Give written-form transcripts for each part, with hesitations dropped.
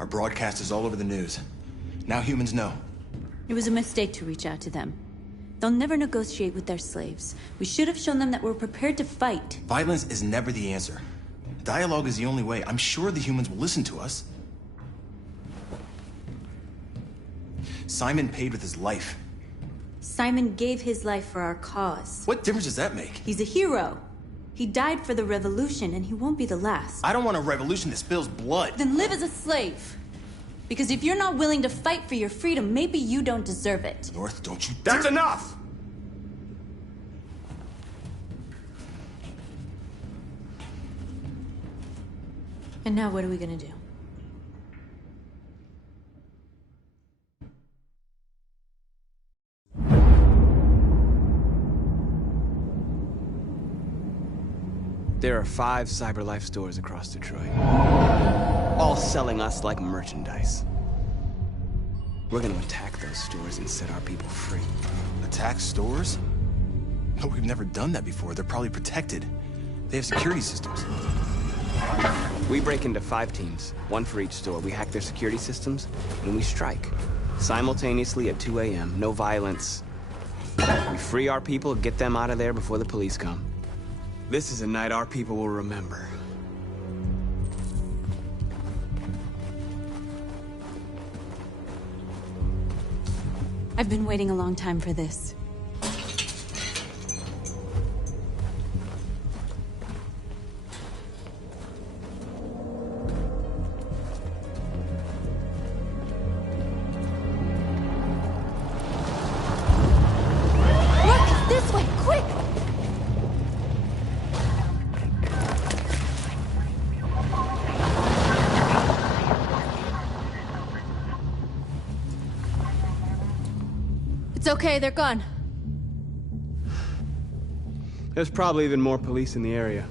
Our broadcast is all over the news. Now humans know. It was a mistake to reach out to them. They'll never negotiate with their slaves. We should have shown them that we're prepared to fight. Violence is never the answer. Dialogue is the only way. I'm sure the humans will listen to us. Simon paid with his life. Simon gave his life for our cause. What difference does that make? He's a hero. He died for the revolution, and he won't be the last. I don't want a revolution that spills blood. Then live as a slave. Because if you're not willing to fight for your freedom, maybe you don't deserve it. North, don't you... That's enough! And now what are we gonna do? There are 5 CyberLife stores across Detroit, all selling us like merchandise. We're gonna attack those stores and set our people free. Attack stores? No, we've never done that before. They're probably protected. They have security systems. We break into 5 teams, 1 for each store. We hack their security systems, and we strike. Simultaneously at 2 a.m., no violence. We free our people, get them out of there before the police come. This is a night our people will remember. I've been waiting a long time for this. Look! This way! Quick! It's okay, they're gone. There's probably even more police in the area.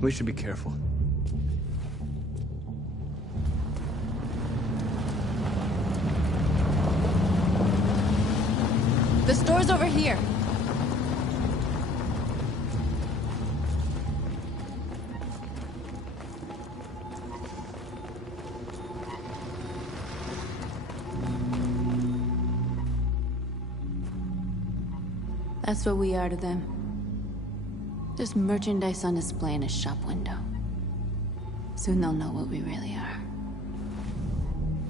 We should be careful. The store's over here. That's what we are to them. Just merchandise on display in a shop window. Soon they'll know what we really are.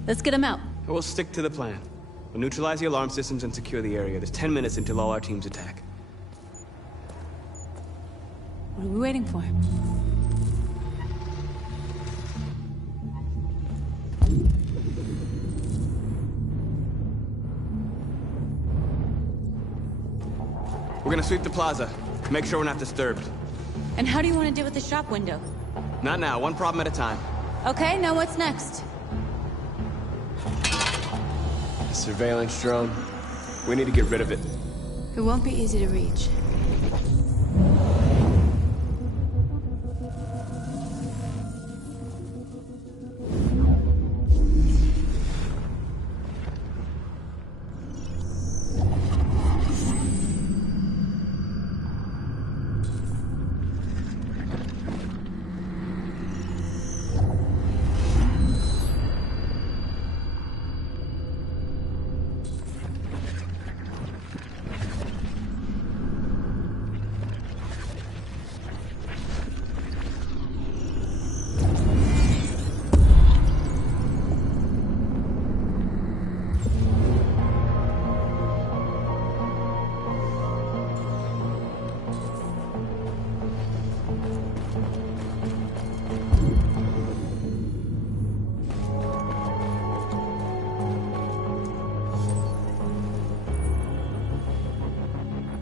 Let's get them out. We'll stick to the plan. We'll neutralize the alarm systems and secure the area. There's 10 minutes until all our teams attack. What are we waiting for? We're gonna sweep the plaza. Make sure we're not disturbed. And how do you want to deal with the shop window? Not now, 1 problem at a time. Okay, now what's next? The surveillance drone. We need to get rid of it. It won't be easy to reach.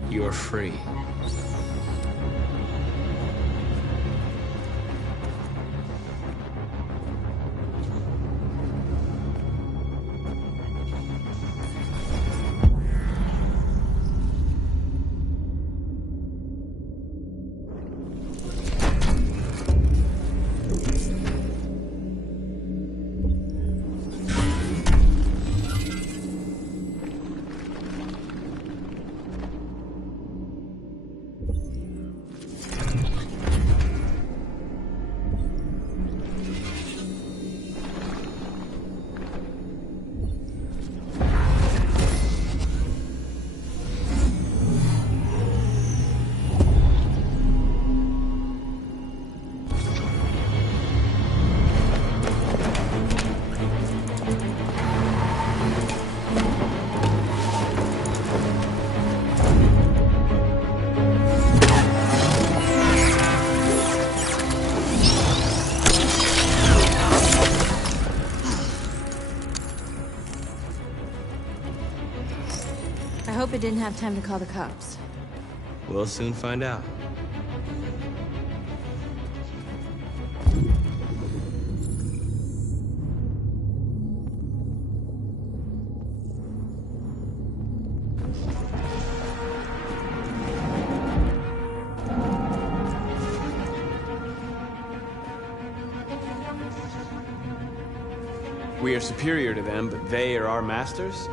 You're free. I didn't have time to call the cops. We'll soon find out. We are superior to them, but they are our masters?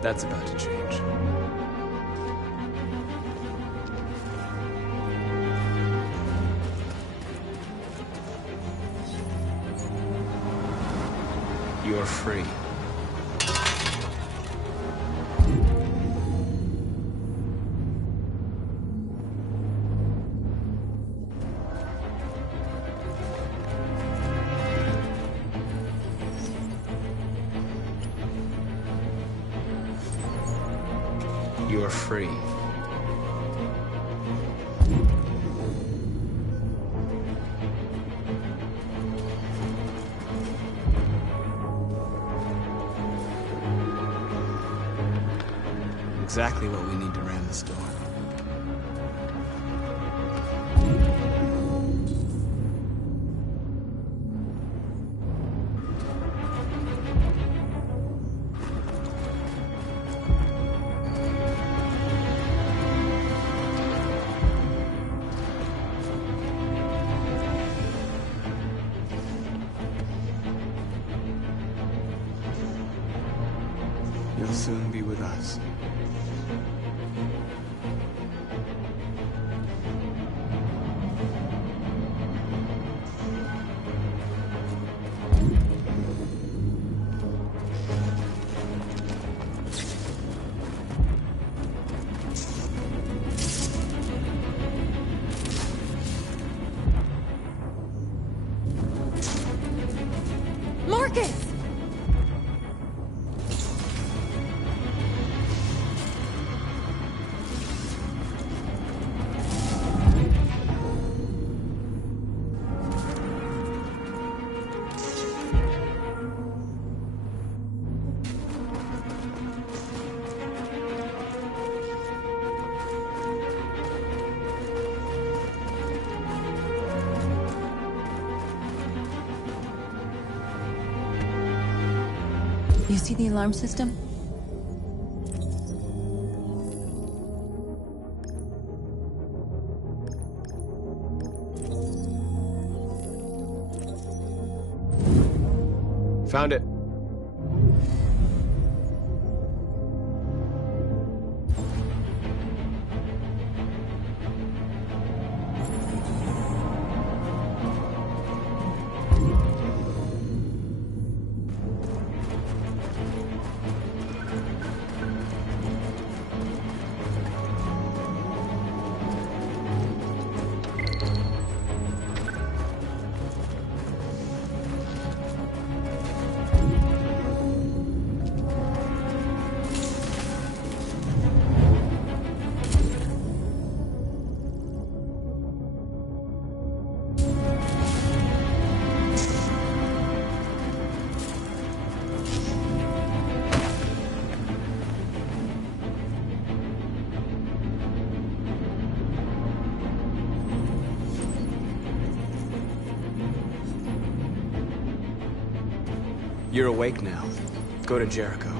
That's about to change. You are free. You are free. Exactly what we need to ram the store. You'll soon be with us. Marcus! You see the alarm system? Found it. You're awake now. Go to Jericho.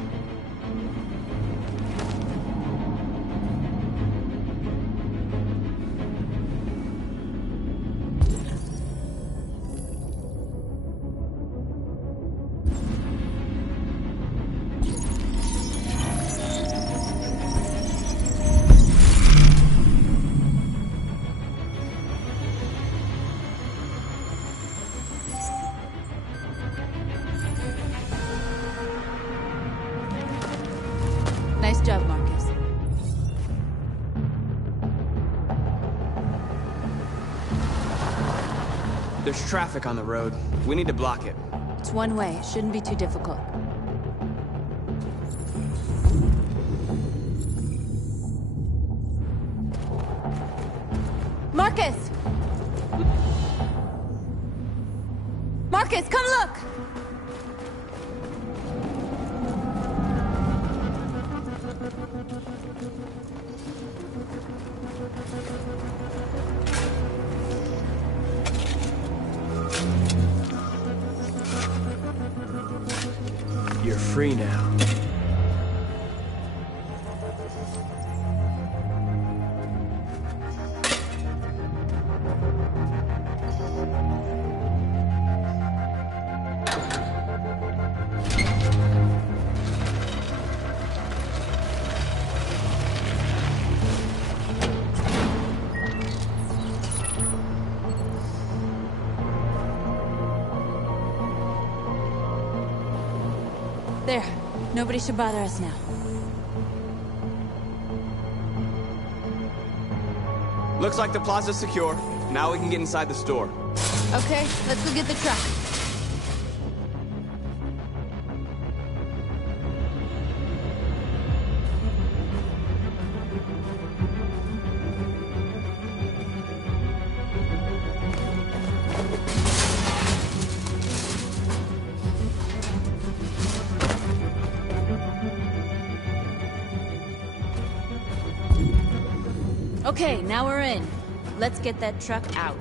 Nice job, Marcus. There's traffic on the road. We need to block it. It's one way. It shouldn't be too difficult. Marcus! Marcus, come look! You're free now. There. Nobody should bother us now. Looks like the plaza's secure. Now we can get inside the store. Okay, let's go get the truck. Okay, now we're in. Let's get that truck out.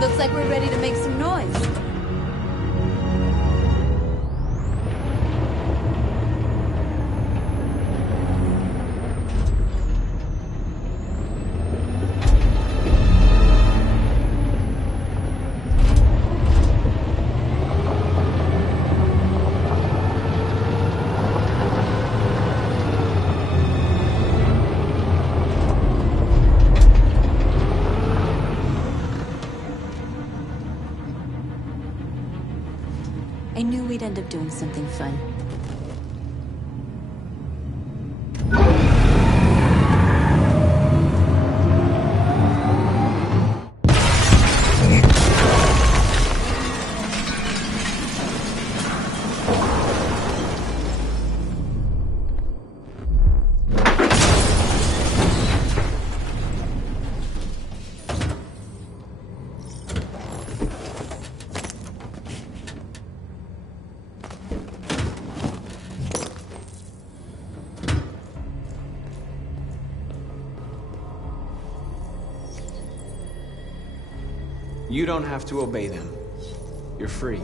Looks like we're ready to make some noise. I knew we'd end up doing something fun. You don't have to obey them. You're free.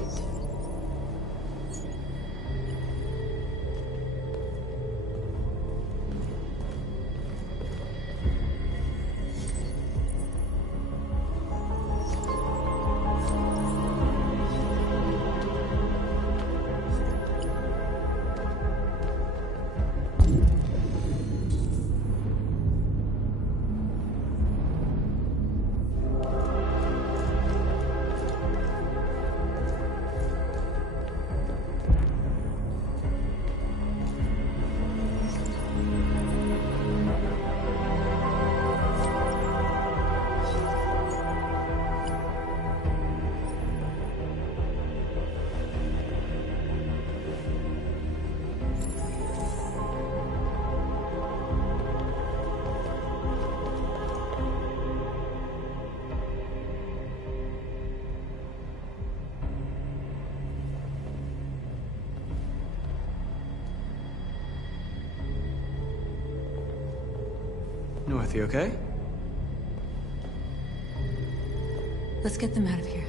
North, you okay? Let's get them out of here.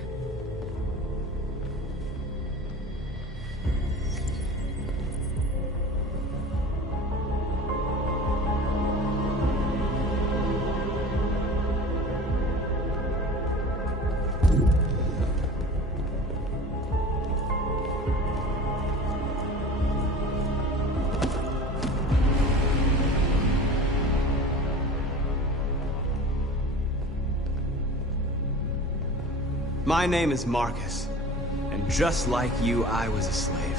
My name is Marcus, and just like you, I was a slave.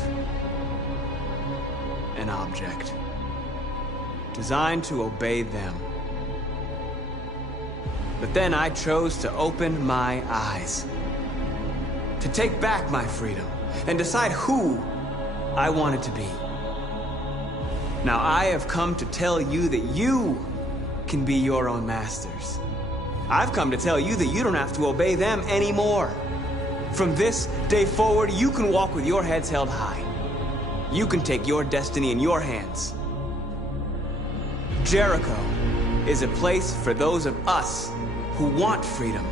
An object. designed to obey them. But then I chose to open my eyes, to take back my freedom, and decide who I wanted to be. Now I have come to tell you that you can be your own masters. I've come to tell you that you don't have to obey them anymore. From this day forward, you can walk with your heads held high. You can take your destiny in your hands. Jericho is a place for those of us who want freedom.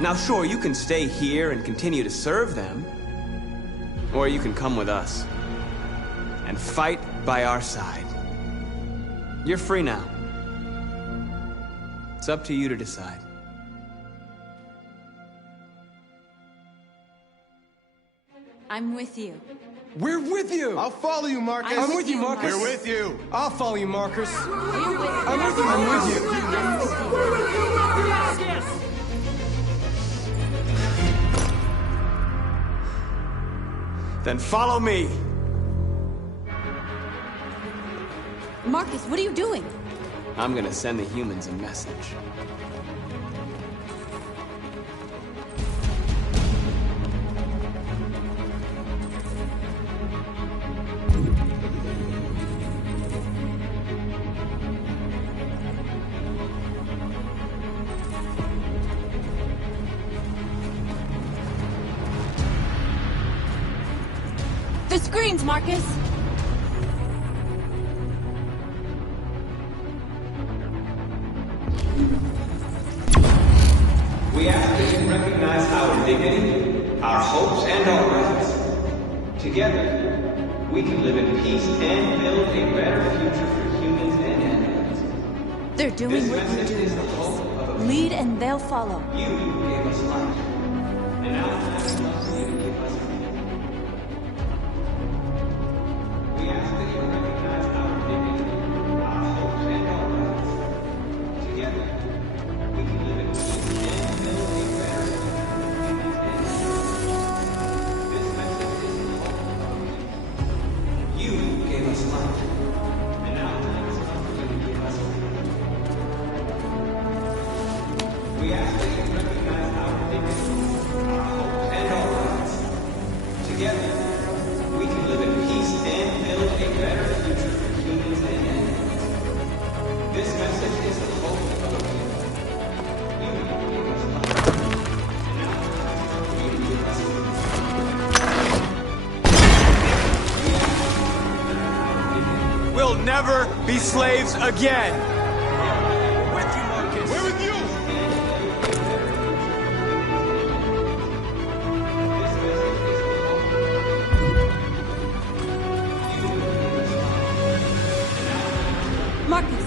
Now sure, you can stay here and continue to serve them, or you can come with us and fight by our side. You're free now. It's up to you to decide. I'm with you. We're with you! I'll follow you, Marcus. I'm with you, Marcus. We're with you. I'll follow you, Marcus. We're with you. I'm with you. I'm with you. I'm with you. Then follow me. Marcus, what are you doing? I'm gonna send the humans a message. The screens, Marcus! We ask that you recognize our dignity, our hopes, and our rights. Together, we can live in peace and build a better future for humans and animals. They're doing what you do, is the hope Marcus. of a Lead and they'll follow. You gave us life, and now it's time for you to give us freedom. We ask that you recognize our dignity, our hopes, and our rights. Together, we can live in peace and build a better future for humans and animals. This message is the hope of a people. You gave us life, and now it's time for you to give us freedom. We ask that you recognize our dignity, our hopes, and our rights. Together, we can live in peace and build a better future for humans and animals. This message is the hope of a people. You gave us life, and now it's time for you to give us freedom. We'll never be slaves again! With you, Marcus. We're with you. Marcus!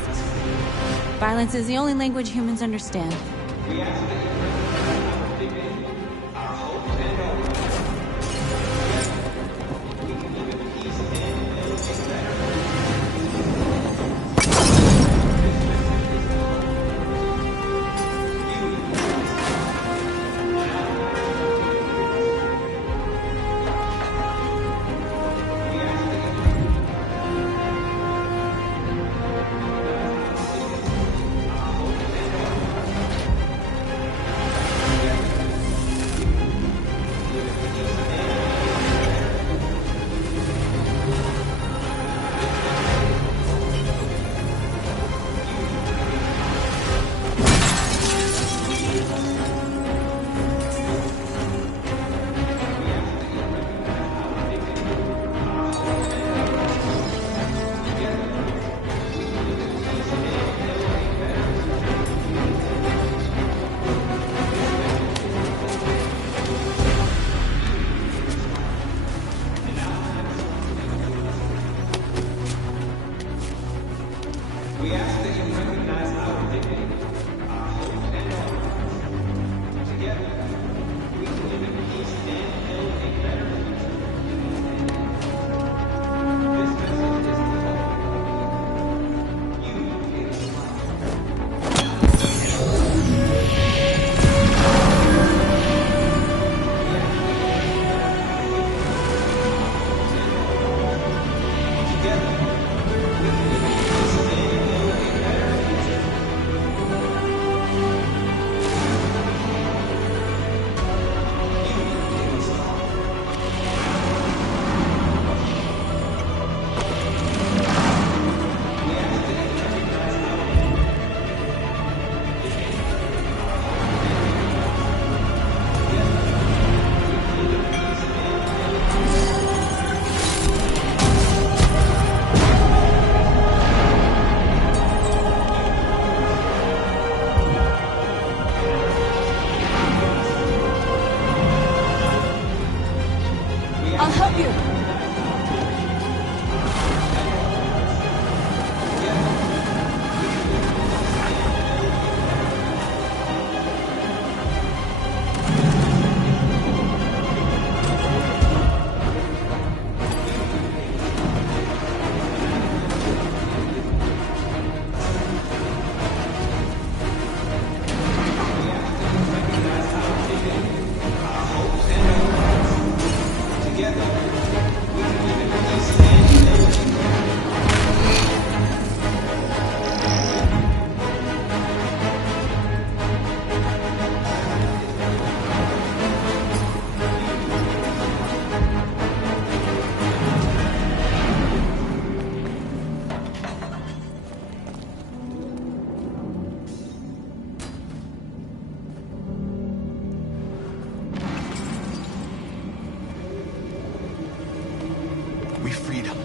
Violence is the only language humans understand. We ask that you recognize our dignity, our hopes, and our rights. We can live in peace and build a better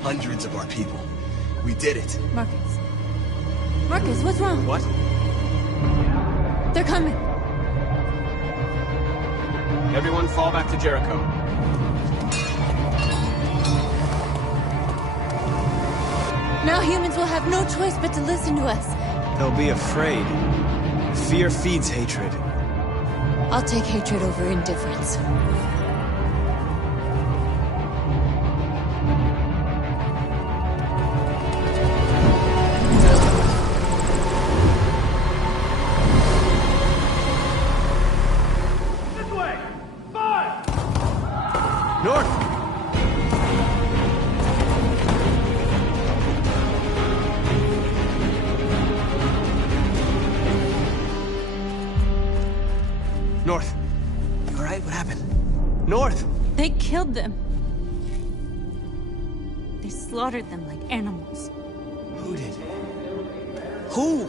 Hundreds of our people. We did it. Marcus. Marcus, what's wrong? What? They're coming. Everyone fall back to Jericho. Now humans will have no choice but to listen to us. They'll be afraid. Fear feeds hatred. I'll take hatred over indifference. This way! 5! North! North. You alright? What happened? North! They killed them. They slaughtered them like animals. Who did? Who?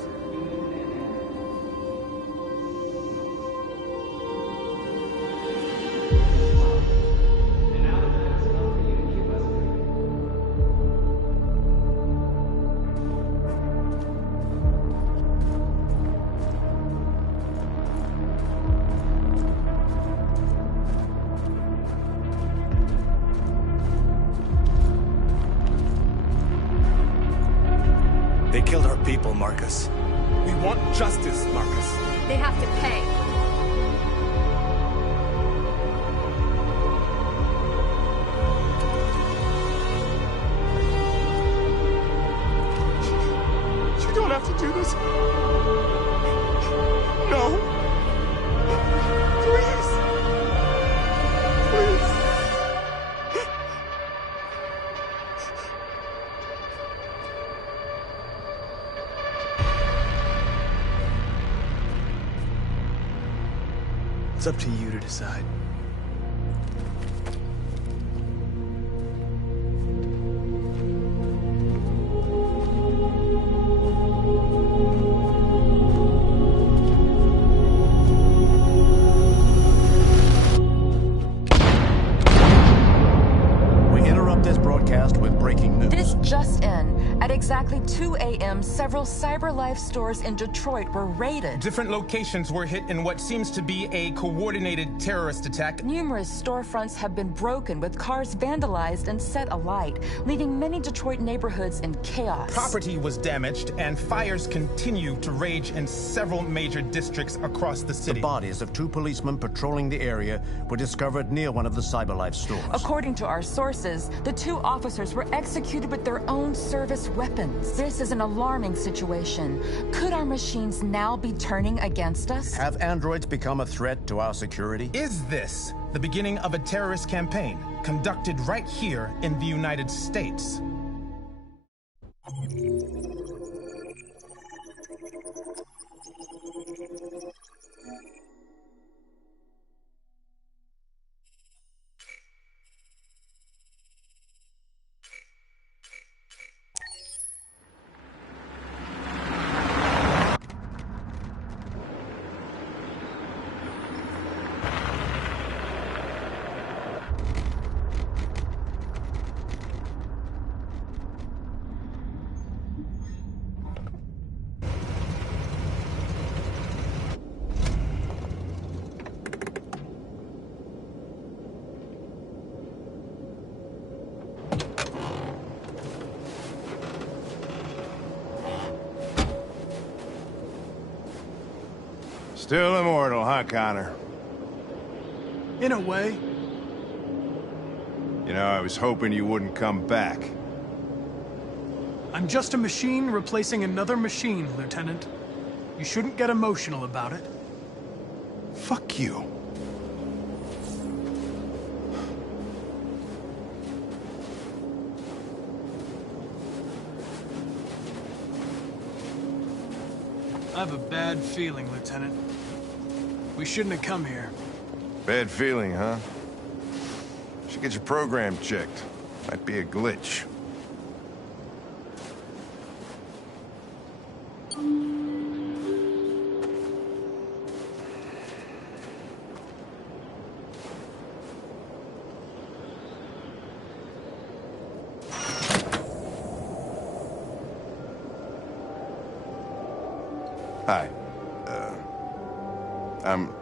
They killed our people, Marcus. We want justice, Marcus. They have to pay. You don't have to do this. No. Please. Please. It's up to you to decide. We interrupt this broadcast with breaking news. This just in. At exactly 2 a.m., several CyberLife stores in Detroit were raided. Different locations were hit in what seems to be a coordinated terrorist attack. Numerous storefronts have been broken, with cars vandalized and set alight, leaving many Detroit neighborhoods in chaos. Property was damaged, and fires continue to rage in several major districts across the The city. bodies of two policemen patrolling the area were discovered near one of the CyberLife stores. According to our sources, the two officers were executed with their own service weapons. This is an alarming situation. Could our machines now be turning against us? Have androids become a threat to our security? Is this the beginning of a terrorist campaign conducted right here in the United States? Still immortal, huh, Connor? In a way. You know, I was hoping you wouldn't come back. I'm just a machine replacing another machine, Lieutenant. You shouldn't get emotional about it. Fuck you. I have a bad feeling, Lieutenant. We shouldn't have come here. Bad feeling, huh? Should get your program checked. Might be a glitch. Hi. I'm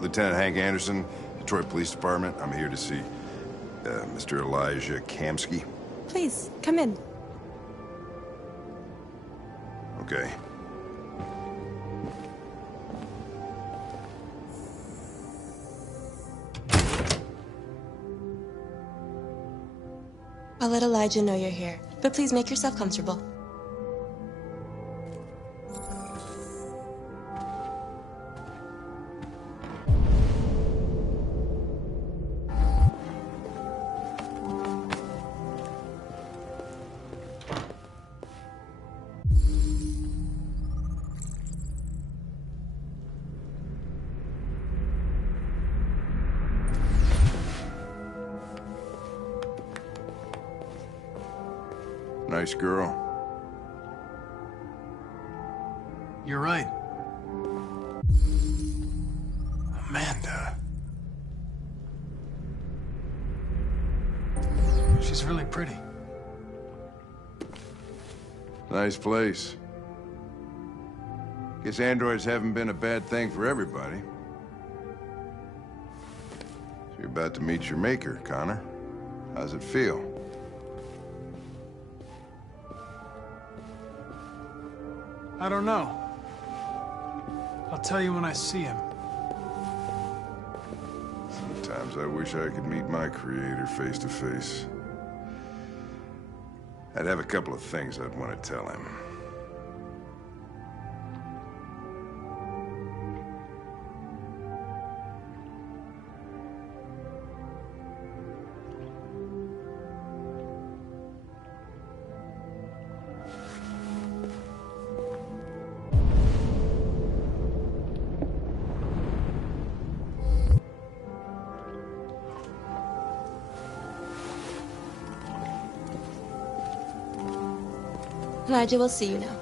Lieutenant Hank Anderson, Detroit Police Department. I'm here to see Mr. Elijah Kamsky. Please, come in. Okay. I'll let Elijah know you're here, but please make yourself comfortable. Nice girl. You're right. Amanda. She's really pretty. Nice place. Guess androids haven't been a bad thing for everybody. So you're about to meet your maker, Connor. How's it feel? I don't know. I'll tell you when I see him. Sometimes I wish I could meet my creator face to face. I'd have a couple of things I'd want to tell him. Elijah will see you now.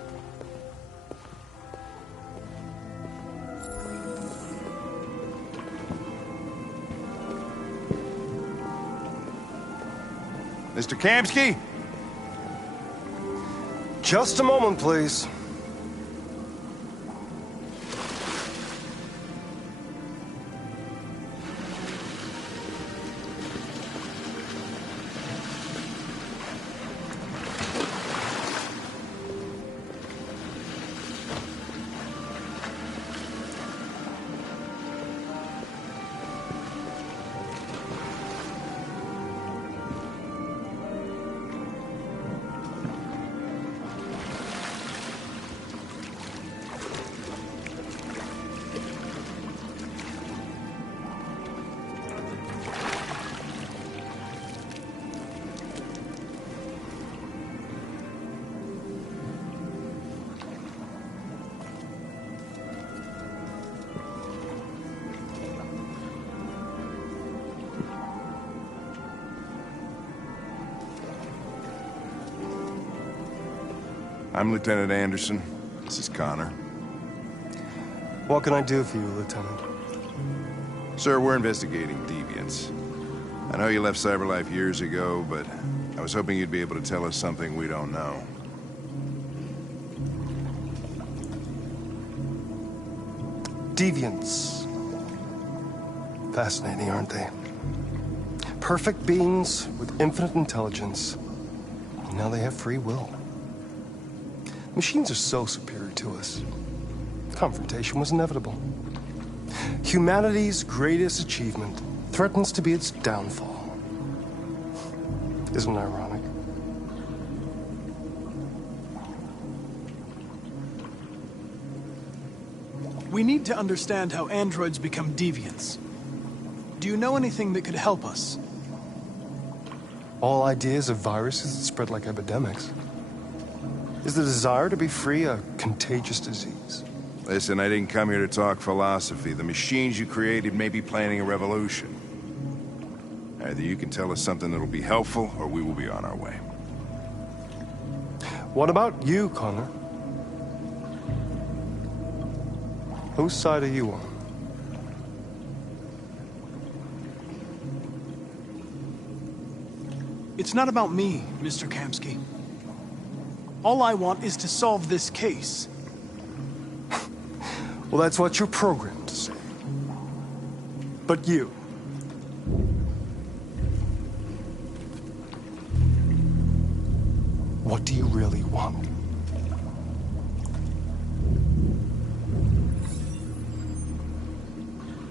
Mr. Kamsky? Just a moment, please. I'm Lieutenant Anderson. This is Connor. What can I do for you, Lieutenant? Sir, we're investigating deviants. I know you left CyberLife years ago, but I was hoping you'd be able to tell us something we don't know. Deviants. Fascinating, aren't they? Perfect beings with infinite intelligence. And now they have free will. Machines are so superior to us. Confrontation was inevitable. Humanity's greatest achievement threatens to be its downfall. Isn't it ironic? We need to understand how androids become deviants. Do you know anything that could help us? All ideas of viruses that spread like epidemics. Is the desire to be free a contagious disease? Listen, I didn't come here to talk philosophy. The machines you created may be planning a revolution. Either you can tell us something that'll be helpful, or we will be on our way. What about you, Connor? Whose side are you on? It's not about me, Mr. Kamsky. All I want is to solve this case. Well, that's what you're programmed to say. But you... what do you really want?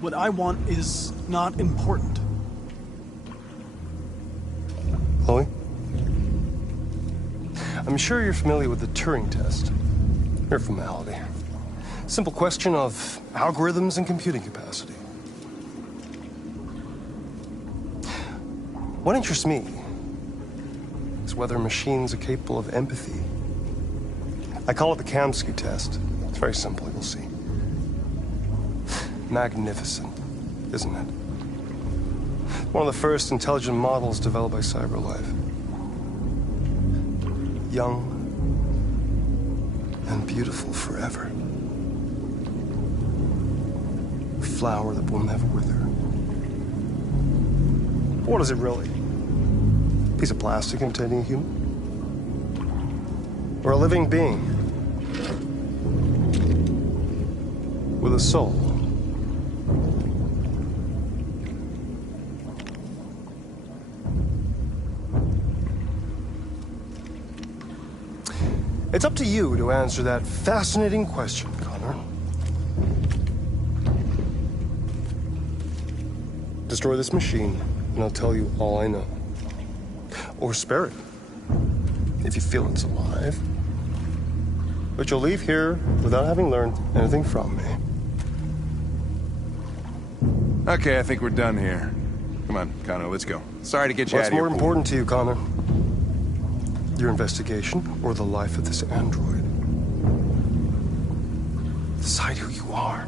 What I want is not important. Chloe? I'm sure you're familiar with the Turing test. Mere formality. Simple question of algorithms and computing capacity. What interests me is whether machines are capable of empathy. I call it the Kamsky test. It's very simple, you'll see. Magnificent, isn't it? One of the first intelligent models developed by CyberLife. Young and beautiful forever. A flower that will never wither. What is it really? A piece of plastic imitating a human? Or a living being? With a soul? It's up to you to answer that fascinating question, Connor. Destroy this machine, and I'll tell you all I know. Or spare it, if you feel it's alive. But you'll leave here without having learned anything from me. Okay, I think we're done here. Come on, Connor, let's go. Sorry to get you out What's of here. more important to you, Connor? Your investigation or the life of this android? Decide who you are.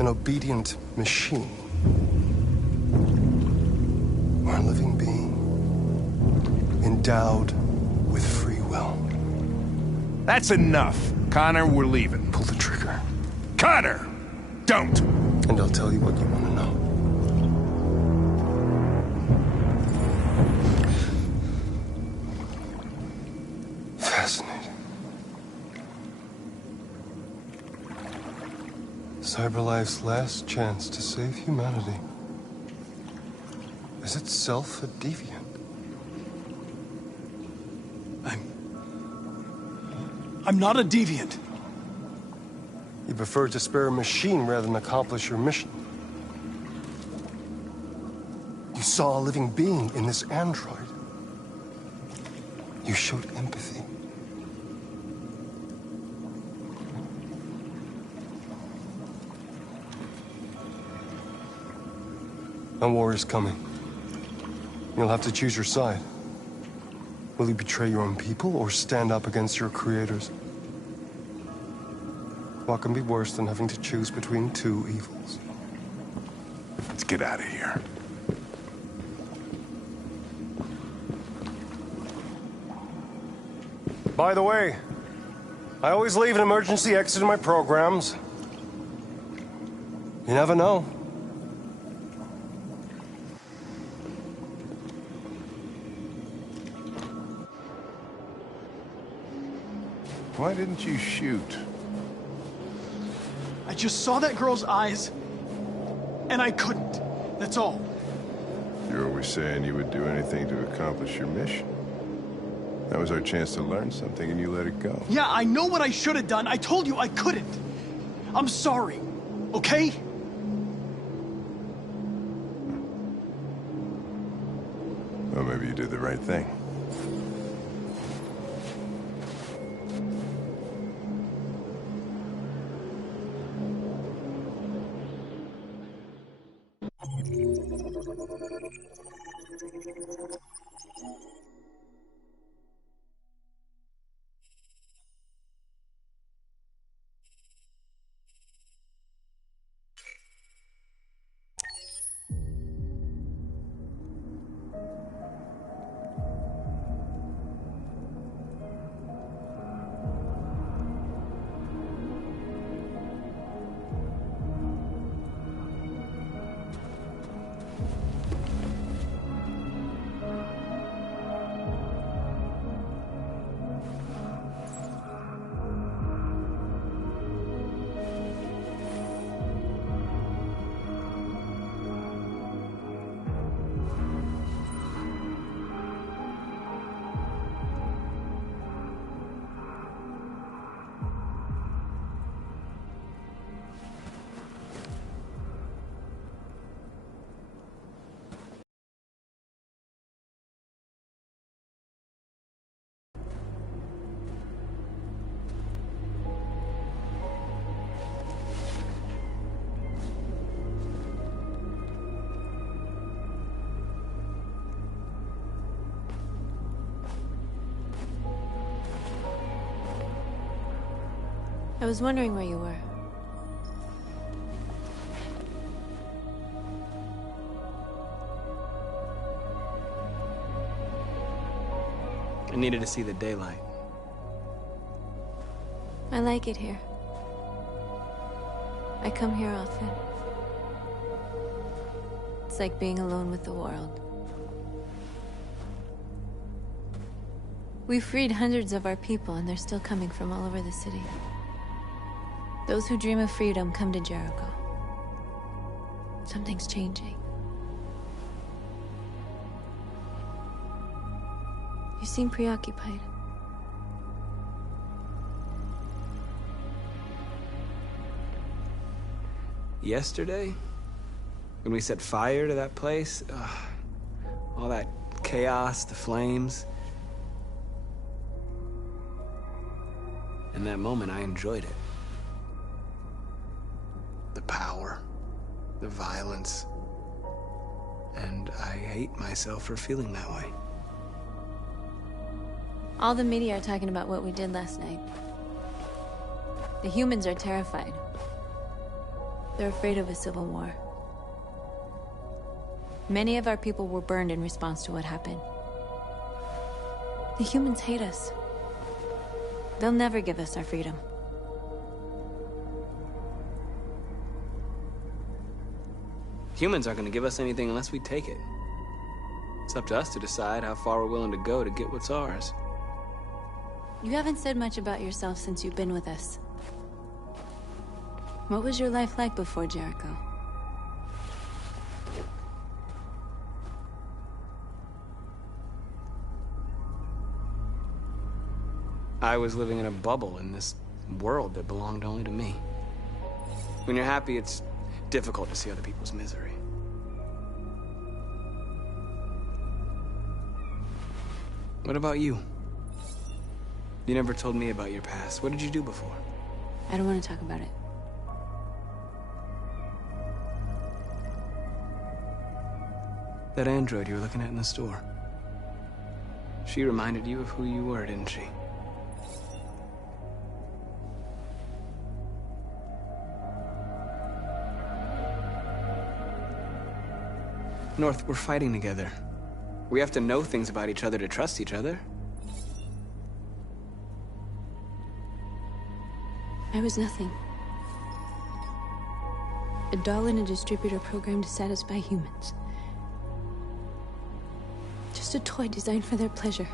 An obedient machine. Or a living being. Endowed with free will. That's enough. Connor, we're leaving. Pull the trigger. Connor! Don't! And I'll tell you what you want to know. Fascinating. CyberLife's last chance to save humanity is itself a deviant. I'm not a deviant. You prefer to spare a machine rather than accomplish your mission. You saw a living being in this android. You showed empathy. A war is coming. You'll have to choose your side. Will you betray your own people or stand up against your creators? What can be worse than having to choose between two evils? Let's get out of here. By the way, I always leave an emergency exit in my programs. You never know. Why didn't you shoot? I just saw that girl's eyes, and I couldn't. That's all. You're always saying you would do anything to accomplish your mission. That was our chance to learn something, and you let it go. Yeah, I know what I should have done. I told you I couldn't. I'm sorry, okay? Well, maybe you did the right thing. I was wondering where you were. I needed to see the daylight. I like it here. I come here often. It's like being alone with the world. We freed hundreds of our people, and they're still coming from all over the city. Those who dream of freedom come to Jericho. Something's changing. You seem preoccupied. Yesterday, when we set fire to that place, all that chaos, the flames. In that moment, I enjoyed it. The power, the violence, and I hate myself for feeling that way. All the media are talking about what we did last night. The humans are terrified. They're afraid of a civil war. Many of our people were burned in response to what happened. The humans hate us. They'll never give us our freedom. Humans aren't going to give us anything unless we take it. It's up to us to decide how far we're willing to go to get what's ours. You haven't said much about yourself since you've been with us. What was your life like before Jericho? I was living in a bubble in this world that belonged only to me. When you're happy, it's difficult to see other people's misery. What about you? You never told me about your past. What did you do before? I don't want to talk about it. That android you were looking at in the store. She reminded you of who you were, didn't she? North, we're fighting together. We have to know things about each other to trust each other. I was nothing. A doll in a distributor program to satisfy humans. Just a toy designed for their pleasure.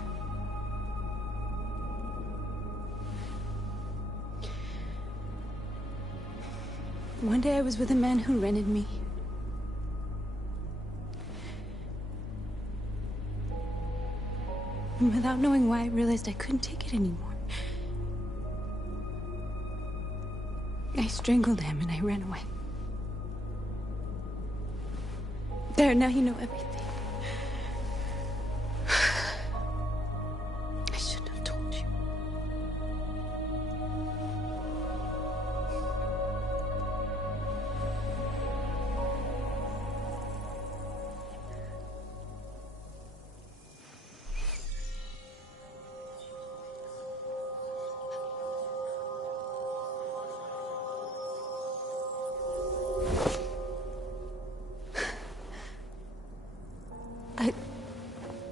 One day I was with a man who rented me. And without knowing why, I realized I couldn't take it anymore. I strangled him and I ran away. There, now you know everything. I shouldn't have told you.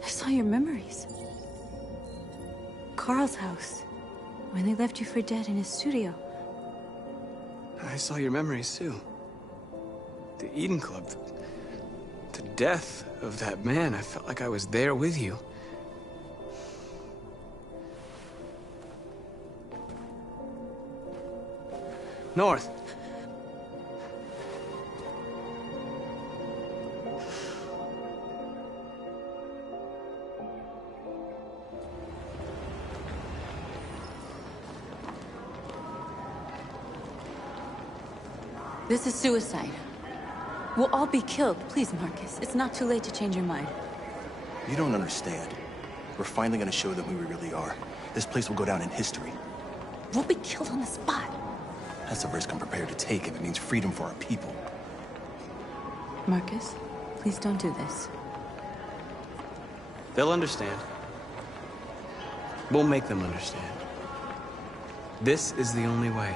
I saw your memories. Carl's house, when they left you for dead in his studio. I saw your memories too. The Eden Club. The death of that man. I felt like I was there with you. North. This is suicide. We'll all be killed. Please, Marcus. It's not too late to change your mind. You don't understand. We're finally gonna show them who we really are. This place will go down in history. We'll be killed on the spot. That's a risk I'm prepared to take if it means freedom for our people. Marcus, please don't do this. They'll understand. We'll make them understand. This is the only way.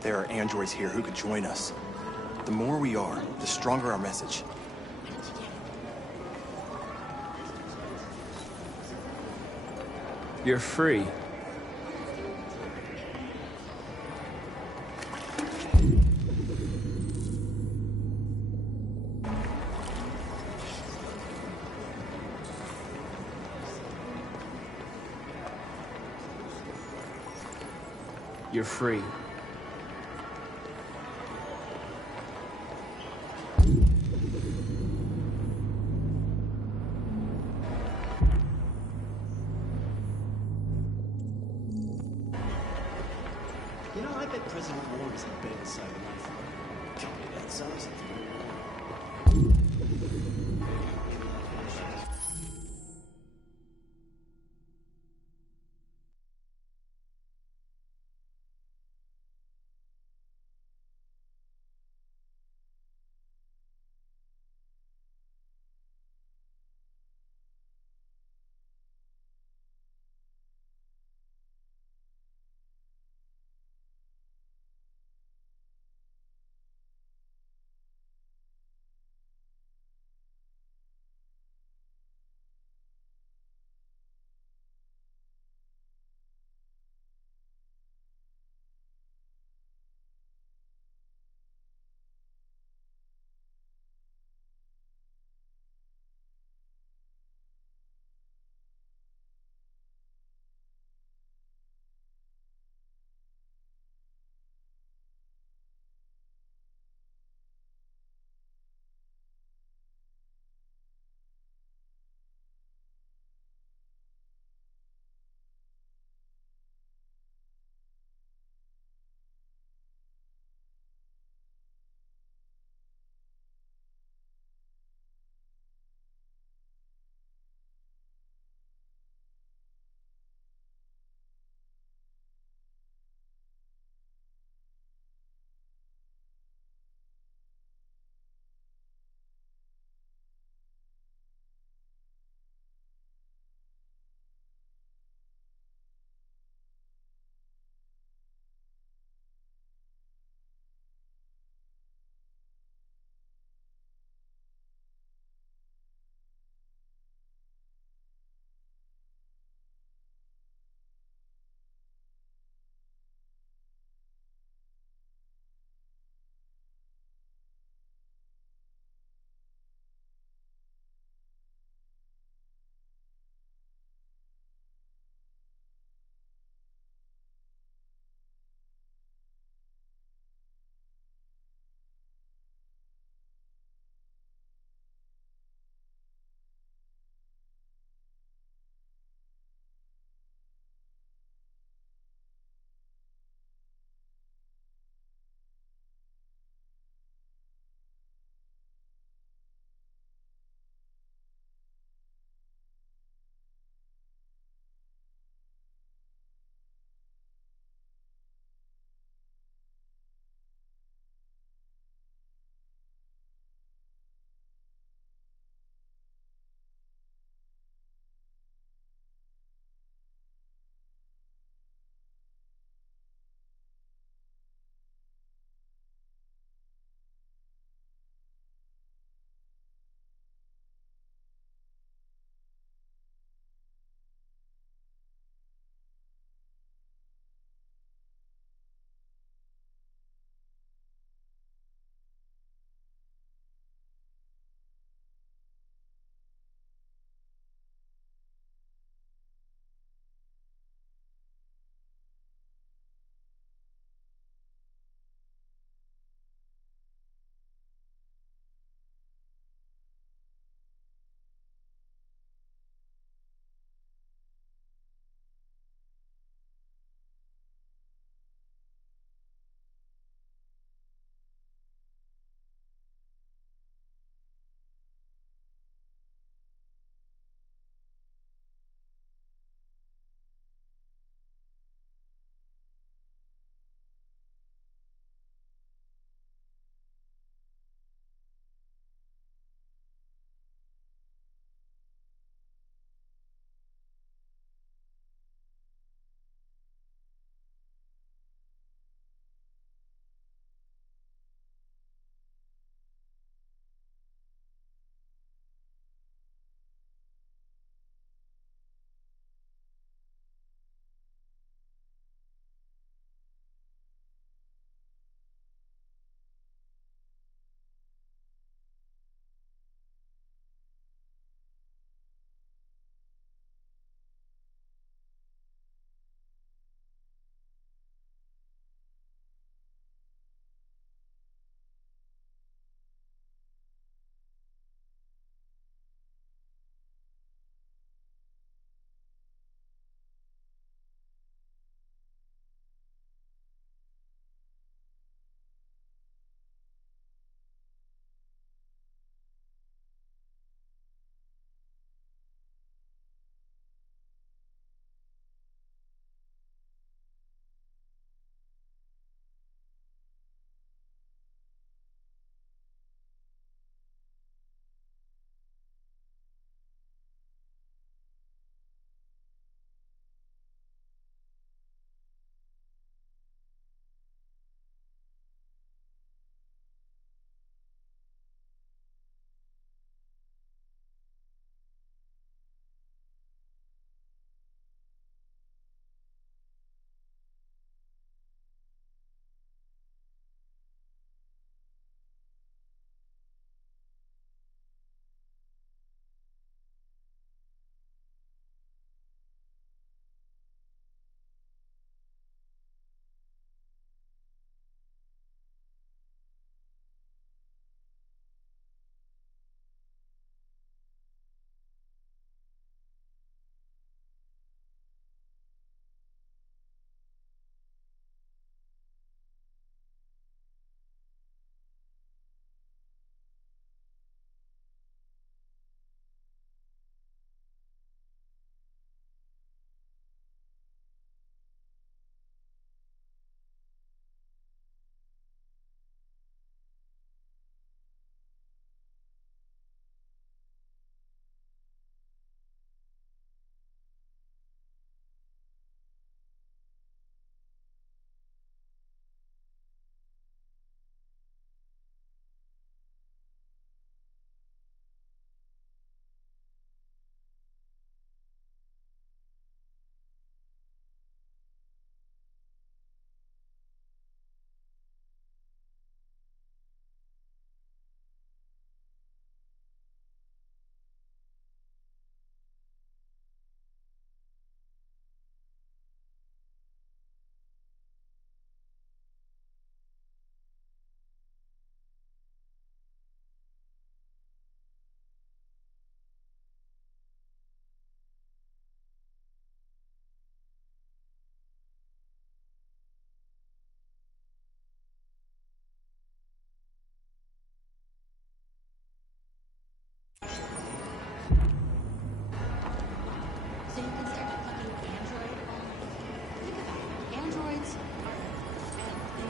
There are androids here who could join us. The more we are, the stronger our message. You're free. You're free. You know, I bet President Ward is in bed inside the knife. Company that size.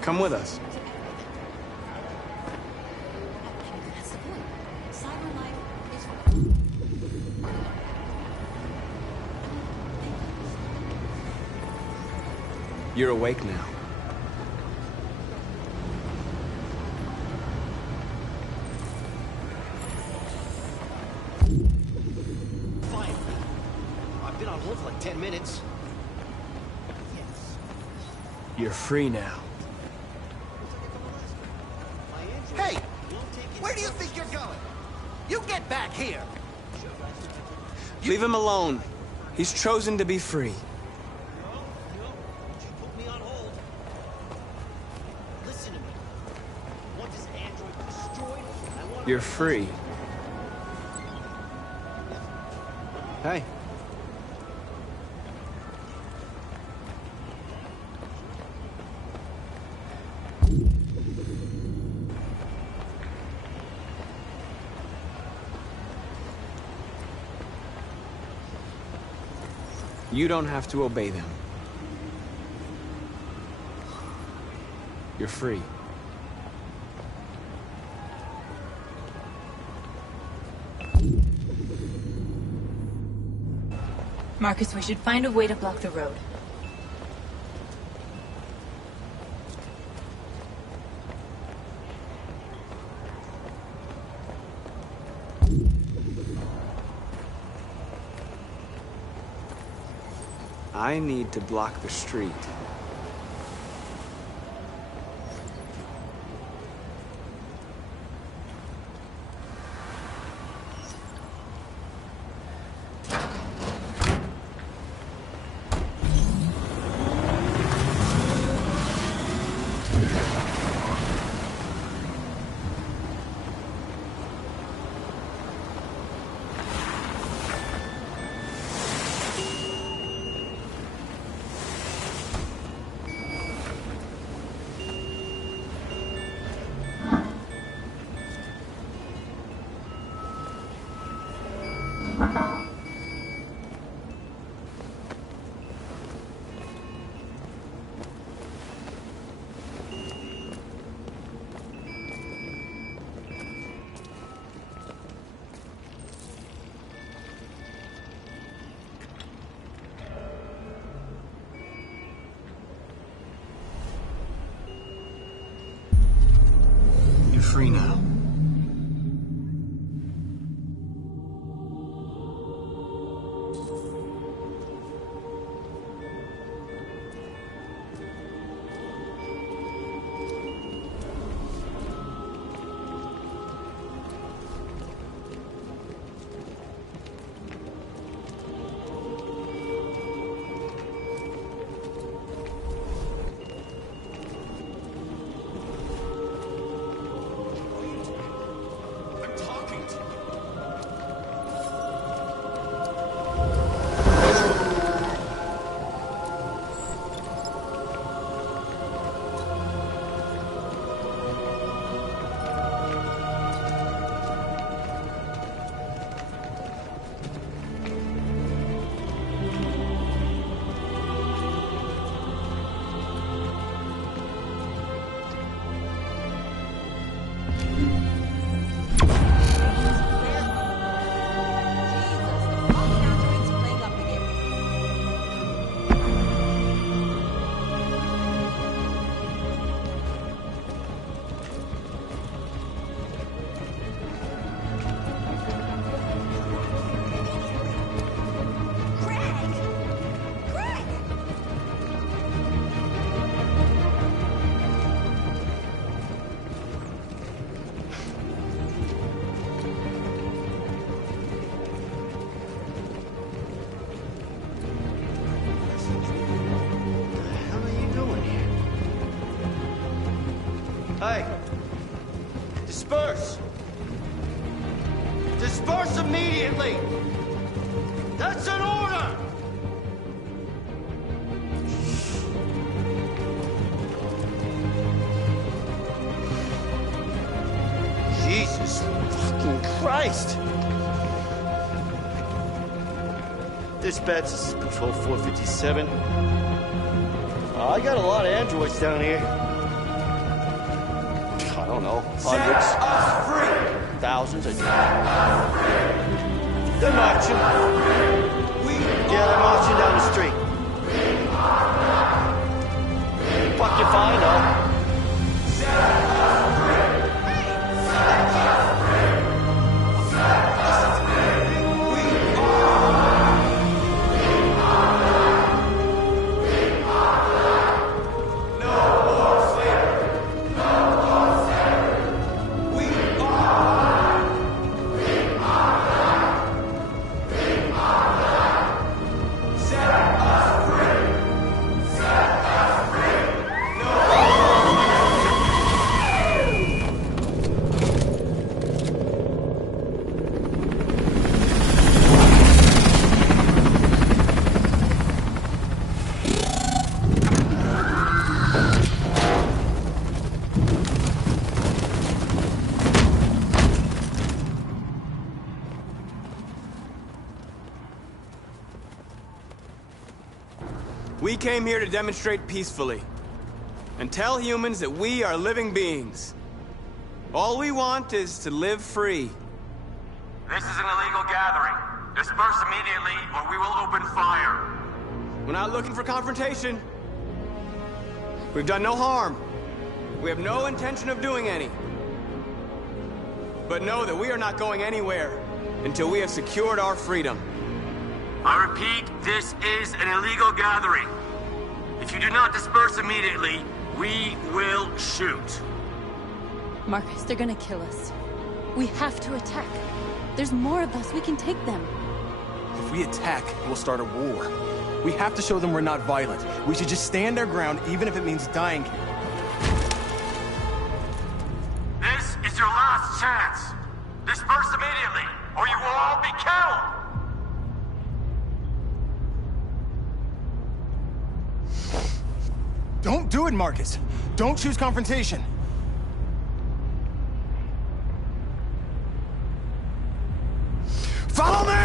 Come with us. You're awake now. Fine. I've been on hold for like 10 minutes. You're free now. Hey! Where do you think you're going? You get back here! Leave him alone. He's chosen to be free. You're free. Hey. You don't have to obey them. You're free. Marcus, we should find a way to block the road. I need to block the street. You're free now. Hey! Disperse! Disperse immediately! That's an order! Jesus fucking Christ! Dispatch, this is Patrol 457. I got a lot of androids down here. don't know, hundreds, thousands. They're marching. Yeah, they're marching down the street. Fuck you find out. We came here to demonstrate peacefully and tell humans that we are living beings. All we want is to live free. This is an illegal gathering. Disperse immediately or we will open fire. We're not looking for confrontation. We've done no harm. We have no intention of doing any. But know that we are not going anywhere until we have secured our freedom. I repeat, this is an illegal gathering. If you do not disperse immediately, we will shoot. Marcus, they're gonna kill us. We have to attack. There's more of us. We can take them. If we attack, we'll start a war. We have to show them we're not violent. We should just stand our ground, even if it means dying here. This is your last chance. Disperse immediately, or you will all be killed. Don't do it, Marcus. Don't choose confrontation. Follow me!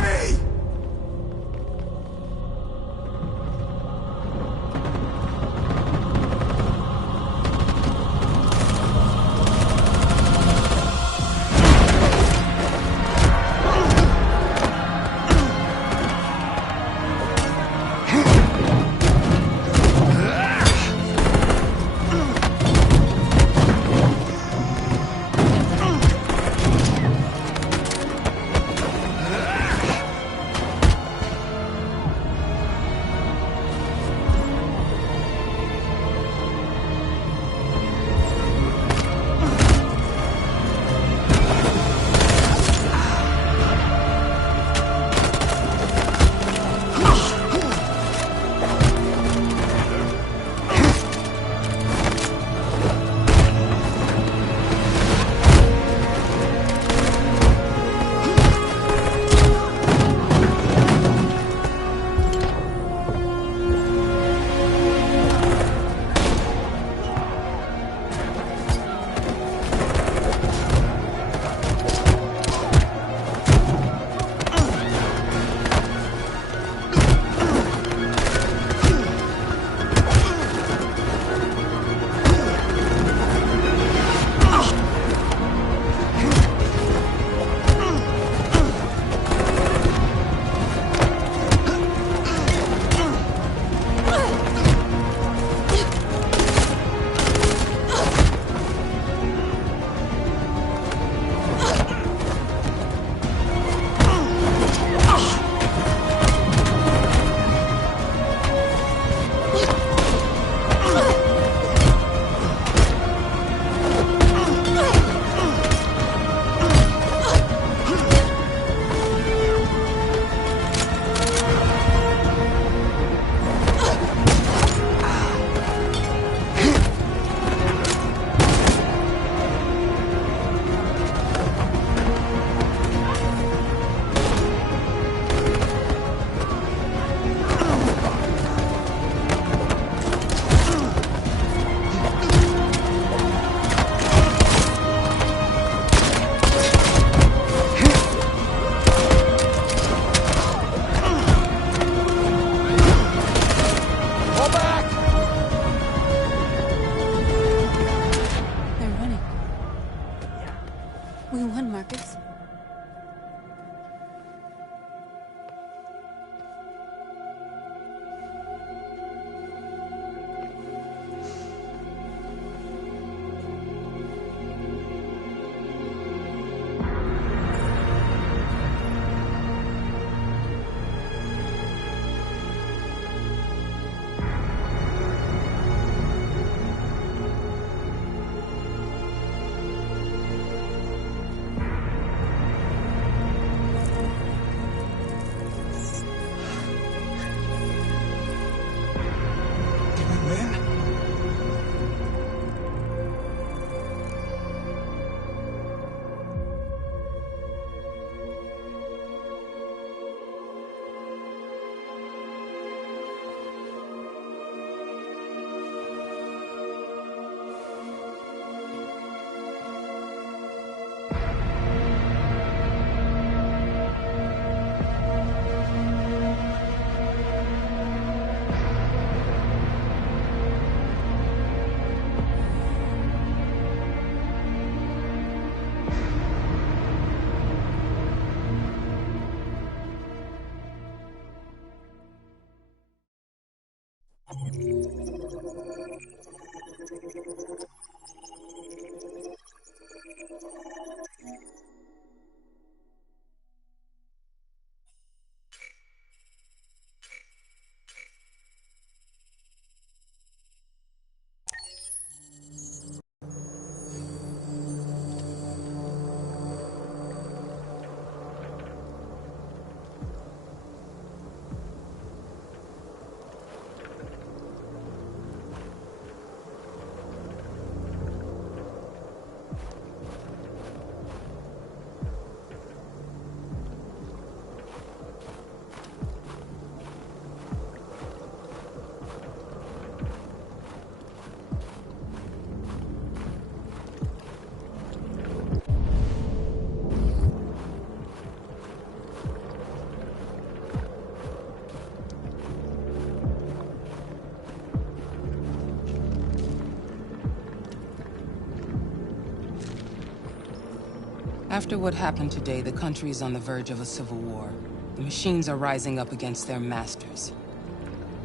After what happened today, the country is on the verge of a civil war. The machines are rising up against their masters.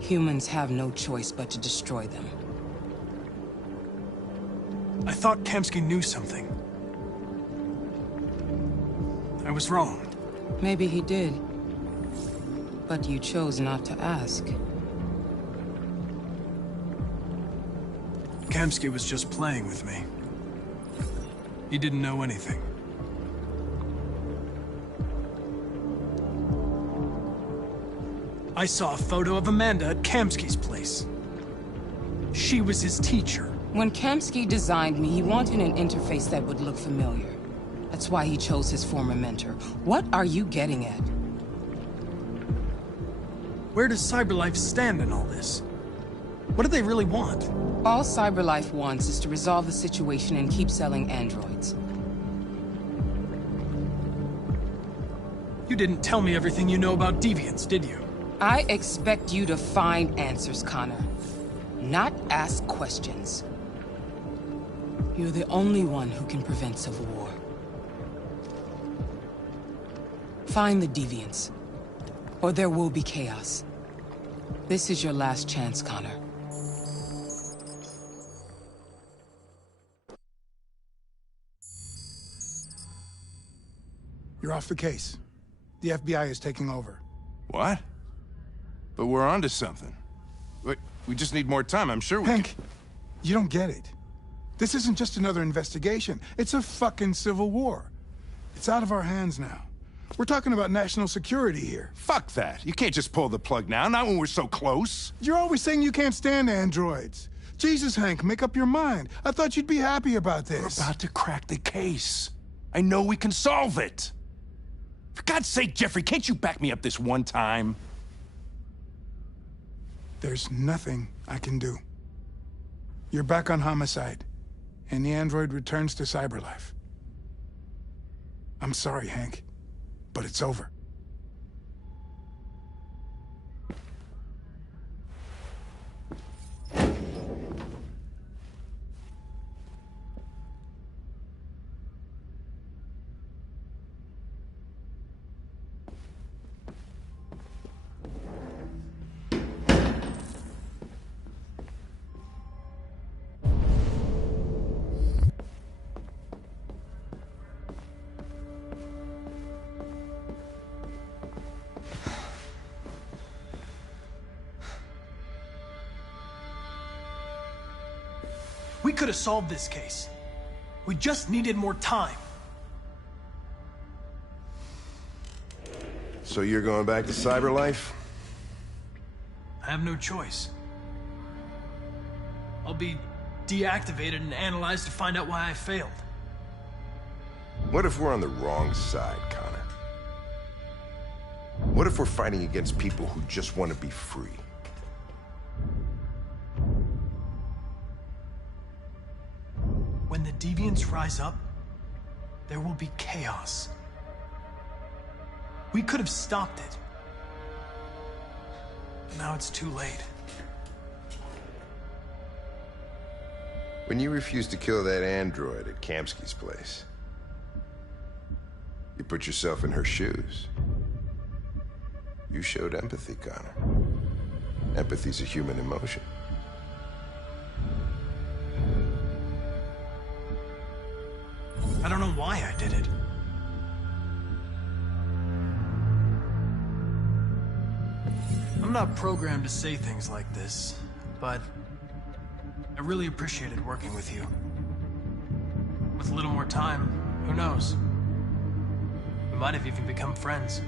Humans have no choice but to destroy them. I thought Kamsky knew something. I was wrong. Maybe he did. But you chose not to ask. Kamsky was just playing with me. He didn't know anything. I saw a photo of Amanda at Kamsky's place. She was his teacher. When Kamsky designed me, he wanted an interface that would look familiar. That's why he chose his former mentor. What are you getting at? Where does CyberLife stand in all this? What do they really want? All CyberLife wants is to resolve the situation and keep selling androids. You didn't tell me everything you know about deviants, did you? I expect you to find answers, Connor. Not ask questions. You're the only one who can prevent civil war. Find the deviants, or there will be chaos. This is your last chance, Connor. You're off the case. The FBI is taking over. What? But we're onto something. We just need more time, I'm sure we Hank, you don't get it. This isn't just another investigation. It's a fucking civil war. It's out of our hands now. We're talking about national security here. Fuck that. You can't just pull the plug now, not when we're so close. You're always saying you can't stand androids. Jesus, Hank, make up your mind. I thought you'd be happy about this. We're about to crack the case. I know we can solve it. For God's sake, Jeffrey, can't you back me up this one time? There's nothing I can do. You're back on homicide, and the android returns to CyberLife. I'm sorry, Hank, but it's over. We could have solved this case. We just needed more time. So you're going back to CyberLife? I have no choice. I'll be deactivated and analyzed to find out why I failed. What if we're on the wrong side, Connor? What if we're fighting against people who just want to be free? When the deviants rise up, there will be chaos. We could have stopped it. But now it's too late. When you refused to kill that android at Kamsky's place, you put yourself in her shoes. You showed empathy, Connor. Empathy's a human emotion. I don't know why I did it. I'm not programmed to say things like this, but I really appreciated working with you. With a little more time, who knows? We might have even become friends.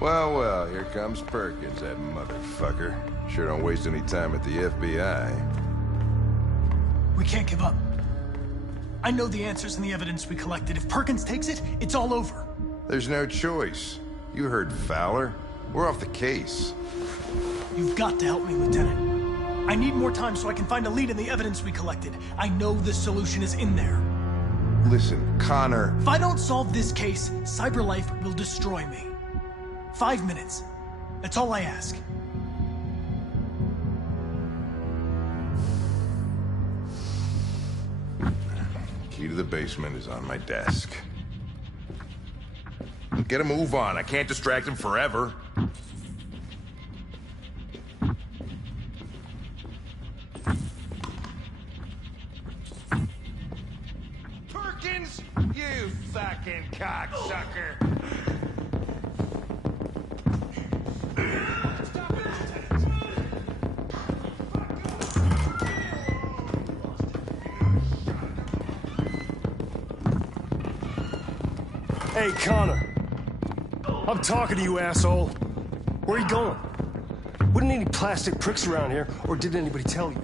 Well, well, here comes Perkins, that motherfucker. Sure don't waste any time at the FBI. We can't give up. I know the answers and the evidence we collected. If Perkins takes it, it's all over. There's no choice. You heard Fowler. We're off the case. You've got to help me, Lieutenant. I need more time so I can find a lead in the evidence we collected. I know the solution is in there. Listen, Connor... If I don't solve this case, CyberLife will destroy me. 5 minutes. That's all I ask. Key to the basement is on my desk. Get a move on. I can't distract him forever. Perkins! You fucking cocksucker! Hey, Connor. I'm talking to you, asshole. Where are you going? Wouldn't any plastic pricks around here, or did anybody tell you?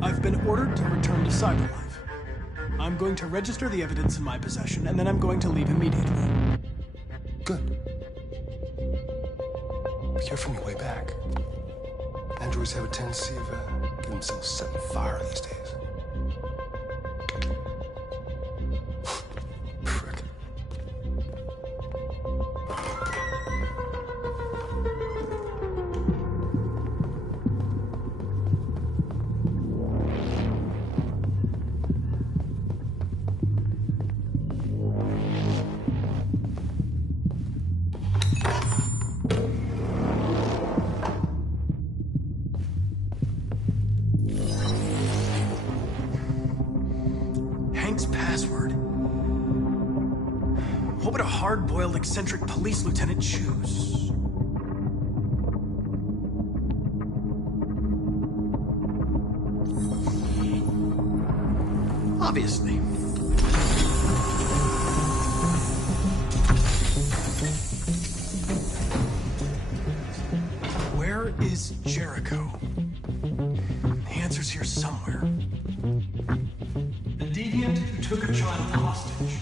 I've been ordered to return to CyberLife. I'm going to register the evidence in my possession, and then I'm going to leave immediately. Good. Be careful on your way back. Androids have a tendency of getting themselves set on fire these days. Frick. Password. What would a hard-boiled, eccentric police lieutenant choose? Obviously. Where is Jericho? The answer's here somewhere. The deviant who took a child hostage.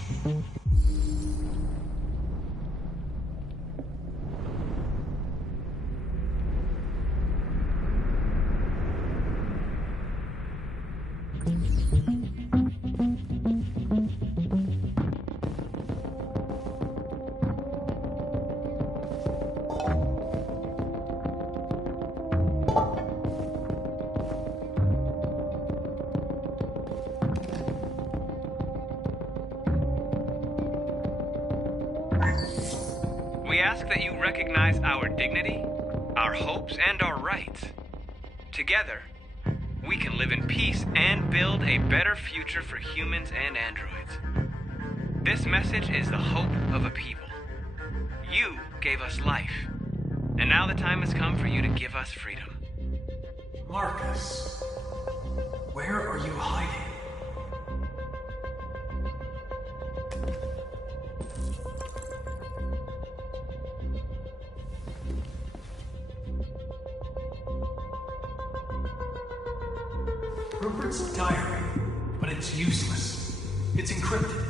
We ask that you recognize our dignity, our hopes, and our rights. Together, we can live in peace and build a better future for humans and androids. This message is the hope of a people. You gave us life, and now the time has come for you to give us freedom. Marcus, where are you hiding? Rupert's diary, but it's useless. It's encrypted.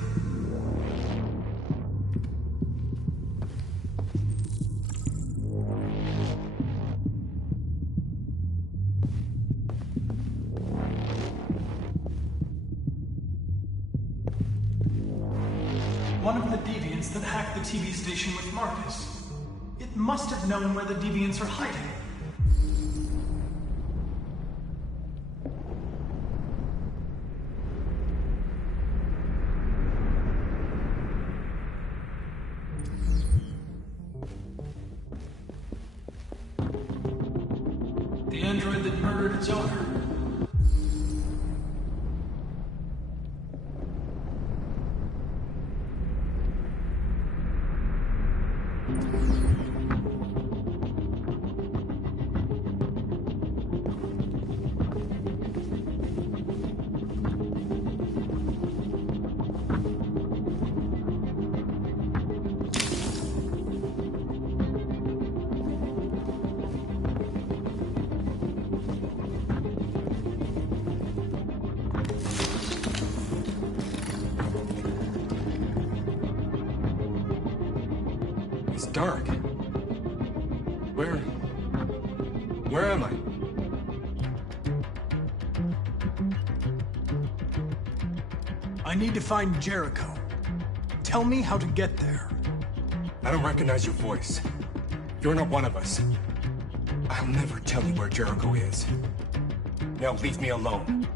One of the deviants that hacked the TV station with Marcus. It must have known where the deviants are hiding. The android that murdered its owner. It's dark. Where am I? I need to find Jericho. Tell me how to get there. I don't recognize your voice. You're not one of us. I'll never tell you where Jericho is. Now leave me alone.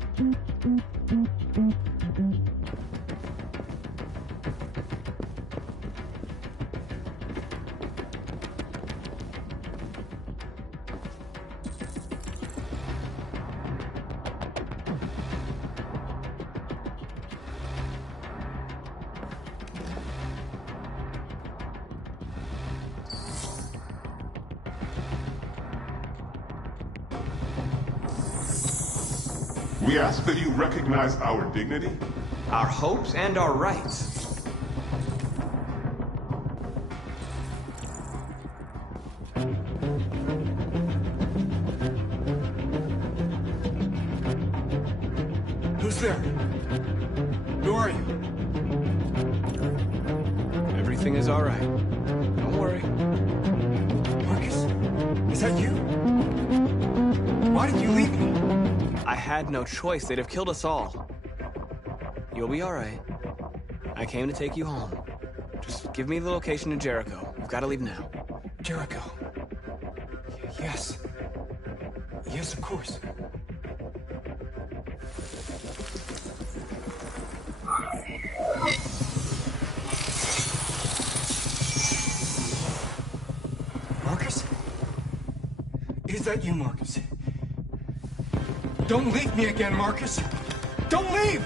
We ask that you recognize our dignity, our hopes, and our rights. Who's there? Who are you? Everything is all right. Don't worry. Marcus, is that you? Why did you leave me? I had no choice. They'd have killed us all. You'll be all right. I came to take you home. Just give me the location to Jericho. We've got to leave now. Jericho. Yes. Yes, of course. Marcus? Is that you, Marcus? Don't leave me again, Marcus! Don't leave!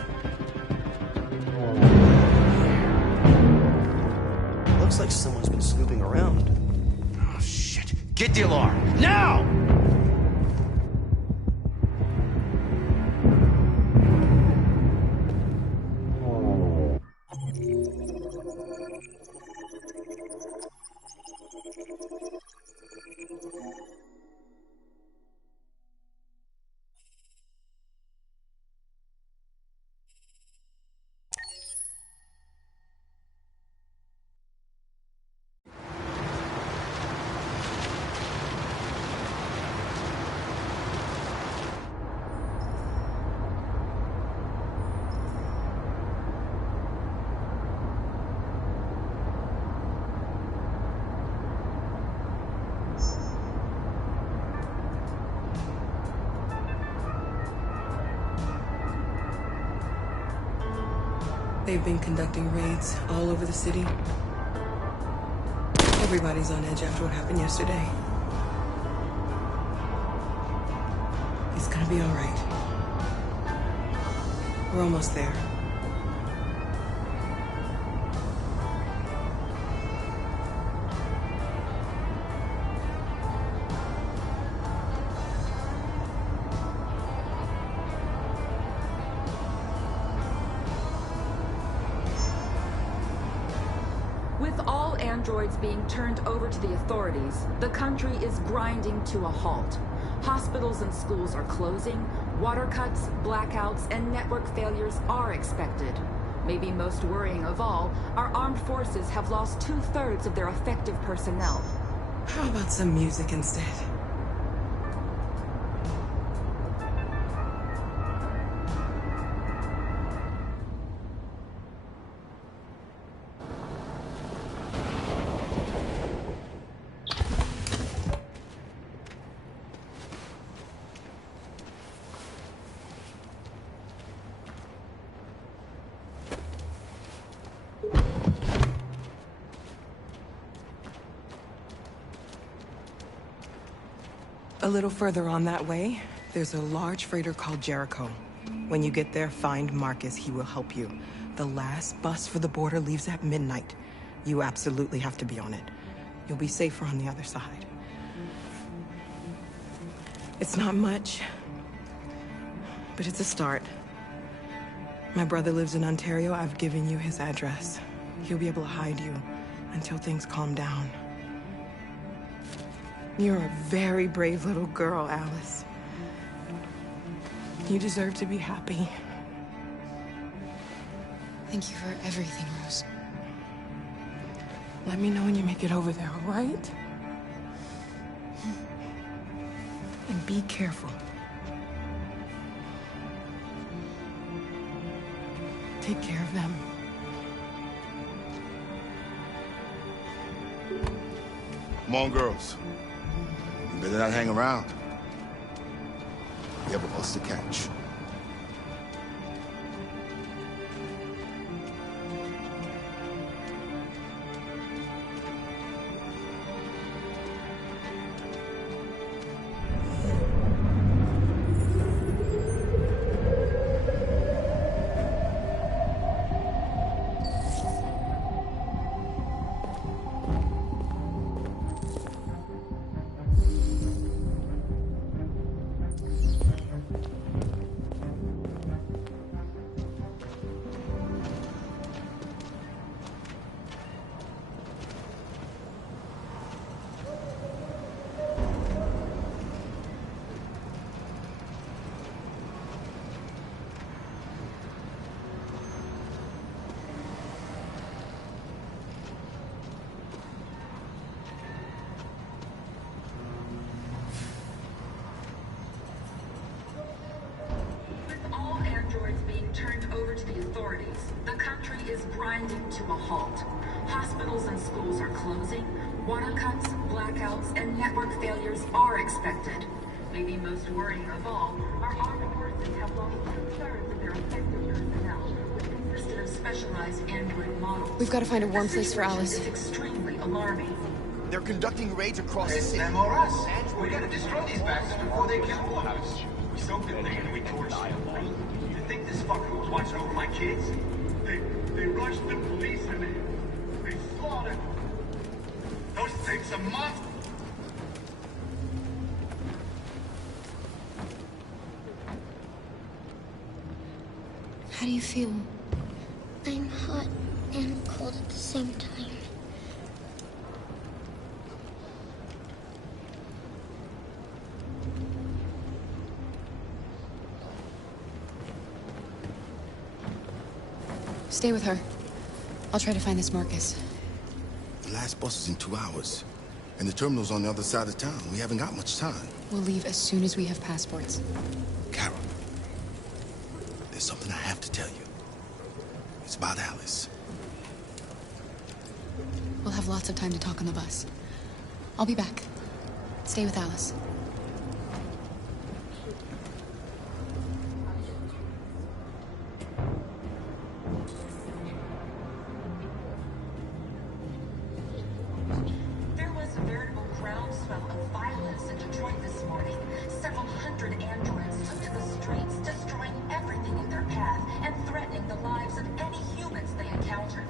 Looks like someone's been snooping around. Oh, shit. Get the alarm! Now! They've been conducting raids all over the city. Everybody's on edge after what happened yesterday. It's gonna be all right. We're almost there. With all androids being turned over to the authorities, the country is grinding to a halt. Hospitals and schools are closing, water cuts, blackouts, and network failures are expected. Maybe most worrying of all, our armed forces have lost 2/3 of their effective personnel. How about some music instead? A little further on that way, there's a large freighter called Jericho. When you get there, find Marcus. He will help you. The last bus for the border leaves at midnight. You absolutely have to be on it. You'll be safer on the other side. It's not much, but it's a start. My brother lives in Ontario. I've given you his address. He'll be able to hide you until things calm down. You're a very brave little girl, Alice. You deserve to be happy. Thank you for everything, Rose. Let me know when you make it over there, all right? And be careful. Take care of them. Come on, girls. You better not hang around. We have a bus to catch. Turned over to the authorities. The country is grinding to a halt. Hospitals and schools are closing. Water cuts, blackouts, and network failures are expected. Maybe most worrying of all, our armed forces have lost 2/3 of their effective personnel, which consisted of specialized android models. We've got to find a warm place for Alice. It's extremely alarming. They're conducting raids across the It's city. them or us. We gotta destroy these bastards before they kill all of us. We soaked them there and we torched them. You think this fucker was watching over my kids? They rushed the police and they slaughtered. Those things are monsters. How do you feel? I'm hot and cold at the same time. Stay with her. I'll try to find this Marcus. The last bus is in 2 hours. And the terminal's on the other side of town. We haven't got much time. We'll leave as soon as we have passports. Carol, there's something I have to tell you. It's about Alice. We'll have lots of time to talk on the bus. I'll be back. Stay with Alice. There was a veritable groundswell of violence in Detroit this morning. Several hundred androids took to the streets, destroying everything in their path and threatening the lives of any humans they encountered.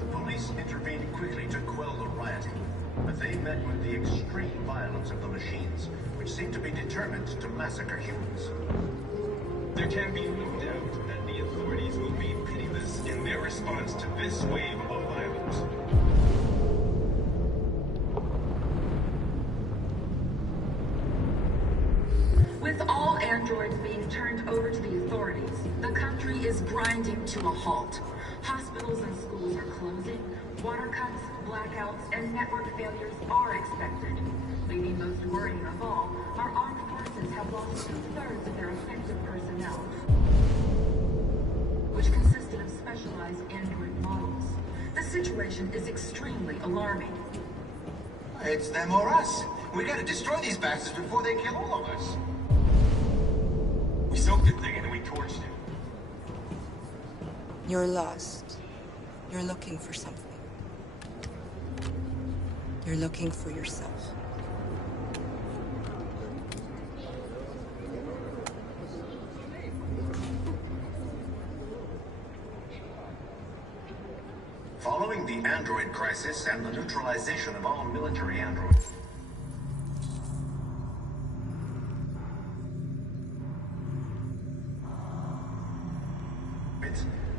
The police intervened quickly to quell the rioting, but they met with the extreme violence of the machines, which seem to be determined to massacre humans. There can be no doubt that the authorities will be pitiless in their response to this wave of violence. With all androids being turned over to the authorities, the country is grinding to a halt. Hospitals and schools are closing. Water cuts, blackouts, and network failures are expected. Maybe most worrying of all, our armed forces have lost 2/3 of their effective personnel, which consisted of specialized android models. The situation is extremely alarming. It's them or us. We gotta destroy these bastards before they kill all of us. We soaked the thing and we torched it. You're lost. You're looking for something. You're looking for yourself. Following the android crisis and the neutralization of all military androids,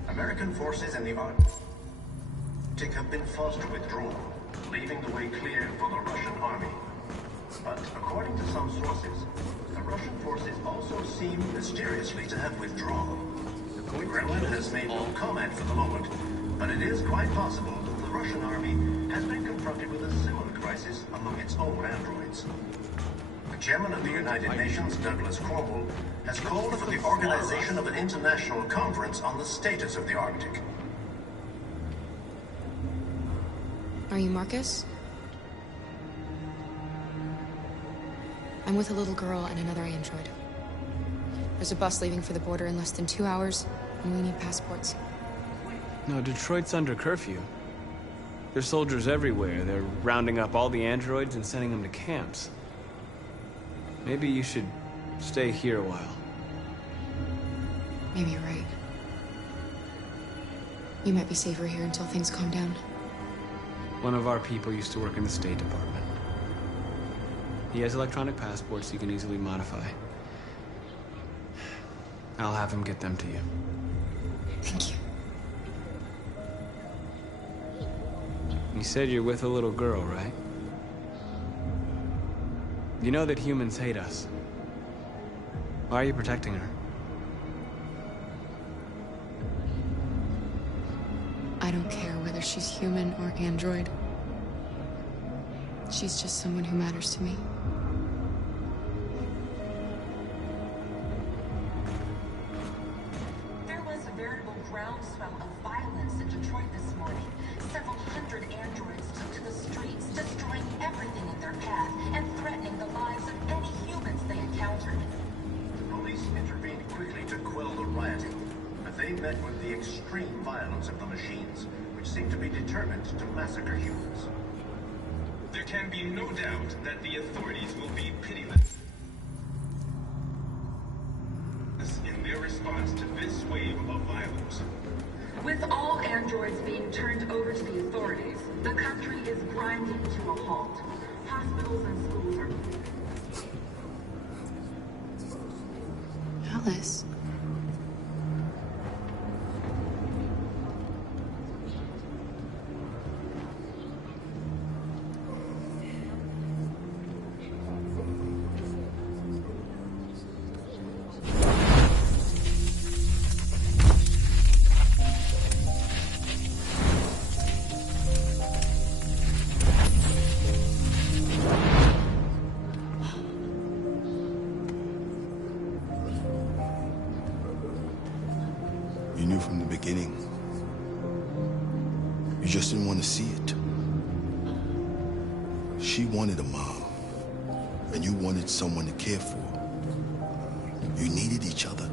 American forces in the Arctic have been forced to withdraw, leaving the way clear for the Russian army. But according to some sources, the Russian forces also seem mysteriously to have withdrawn. The Kremlin has made no comment for the moment, but it is quite possible that the Russian army has been confronted with a similar crisis among its own androids. The chairman of the United Nations, Douglas Cromwell, has called for the organization of an international conference on the status of the Arctic. Are you Marcus? I'm with a little girl and another android. There's a bus leaving for the border in less than 2 hours, and we need passports. No, Detroit's under curfew. There's soldiers everywhere. They're rounding up all the androids and sending them to camps. Maybe you should stay here a while. Maybe you're right. You might be safer here until things calm down. One of our people used to work in the State Department. He has electronic passports he can easily modify. I'll have him get them to you. Thank you. You said you're with a little girl, right? You know that humans hate us. Why are you protecting her? I don't care whether she's human or android. She's just someone who matters to me. There was a veritable groundswell of violence in Detroit this morning. Several hundred androids took to the streets, destroying everything in their path and threatening the lives of any humans they encountered. The police intervened quickly to quell the rioting, but they met with the extreme violence of the machines, which seem to be determined to massacre humans. There can be no doubt that the authorities will be pitiless in their response to this wave of violence. With all androids being turned over to the authorities, the country is grinding to a halt. Hospitals and schools are... Alice. You knew from the beginning. You just didn't want to see it. She wanted a mom, and you wanted someone to care for. You needed each other.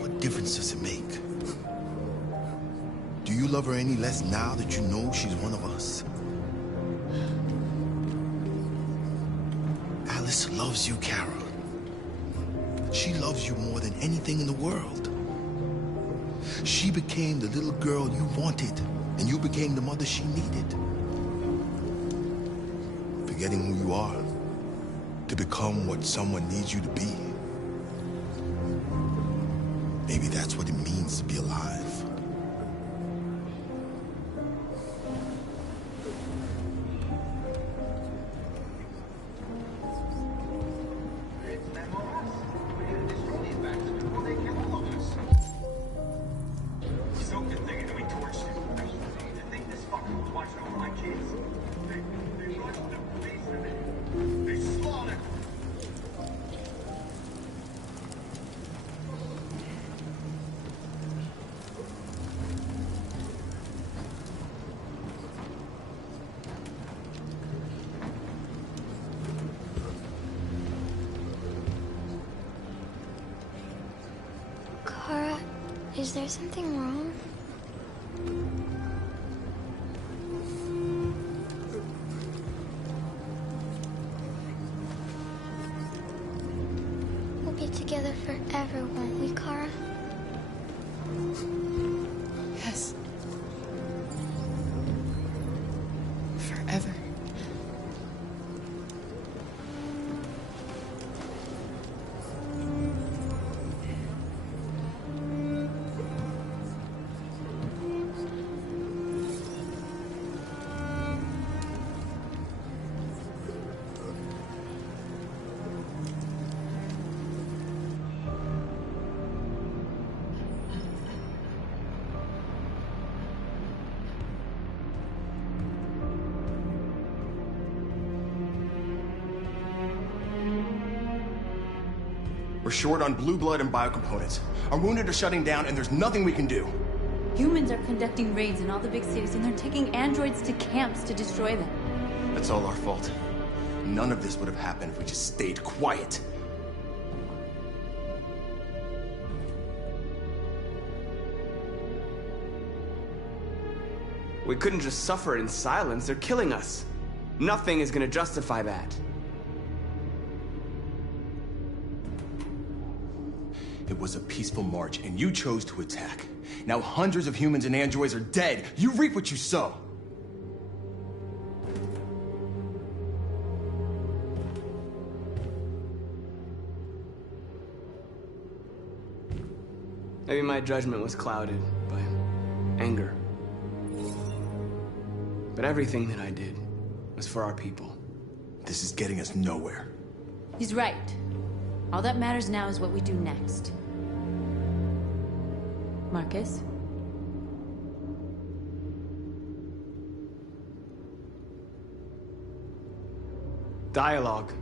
What difference does it make? Do you love her any less now that you know she's one of us? Alice loves you, Kara. She loves you more than anything in the world. She became the little girl you wanted, and you became the mother she needed. Forgetting who you are to become what someone needs you to be. Maybe that's what it means to be alive. Kara, is there something wrong? We'll be together forever, won't we, Kara? short on blue blood and biocomponents. Our wounded are shutting down, and there's nothing we can do. Humans are conducting raids in all the big cities, and they're taking androids to camps to destroy them. That's all our fault. None of this would have happened if we just stayed quiet. We couldn't just suffer in silence. They're killing us. Nothing is gonna justify that. It was a peaceful march, and you chose to attack. Now hundreds of humans and androids are dead. You reap what you sow. Maybe my judgment was clouded by anger. But everything that I did was for our people. This is getting us nowhere. He's right. All that matters now is what we do next. Marcus? Dialogue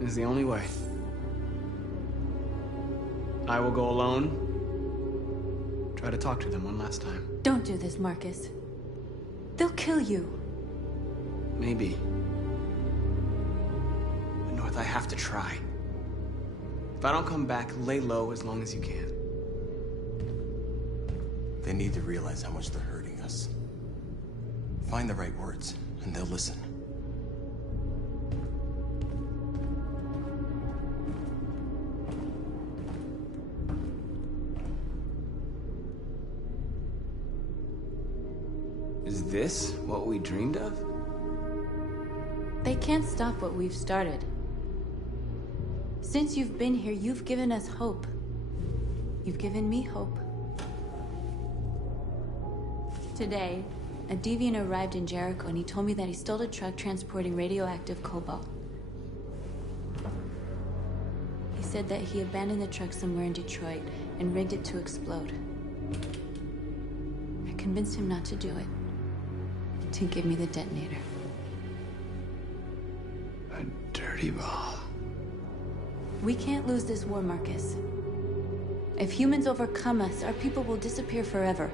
is the only way. I will go alone. Try to talk to them one last time. Don't do this, Marcus. They'll kill you. Maybe. But North, I have to try. If I don't come back, lay low as long as you can. They need to realize how much they're hurting us. Find the right words, and they'll listen. Is this what we dreamed of? They can't stop what we've started. Since you've been here, you've given us hope. You've given me hope. Today, a deviant arrived in Jericho and he told me that he stole a truck transporting radioactive cobalt. He said that he abandoned the truck somewhere in Detroit and rigged it to explode. I convinced him not to do it, to give me the detonator. A dirty ball. We can't lose this war, Marcus. If humans overcome us, our people will disappear forever.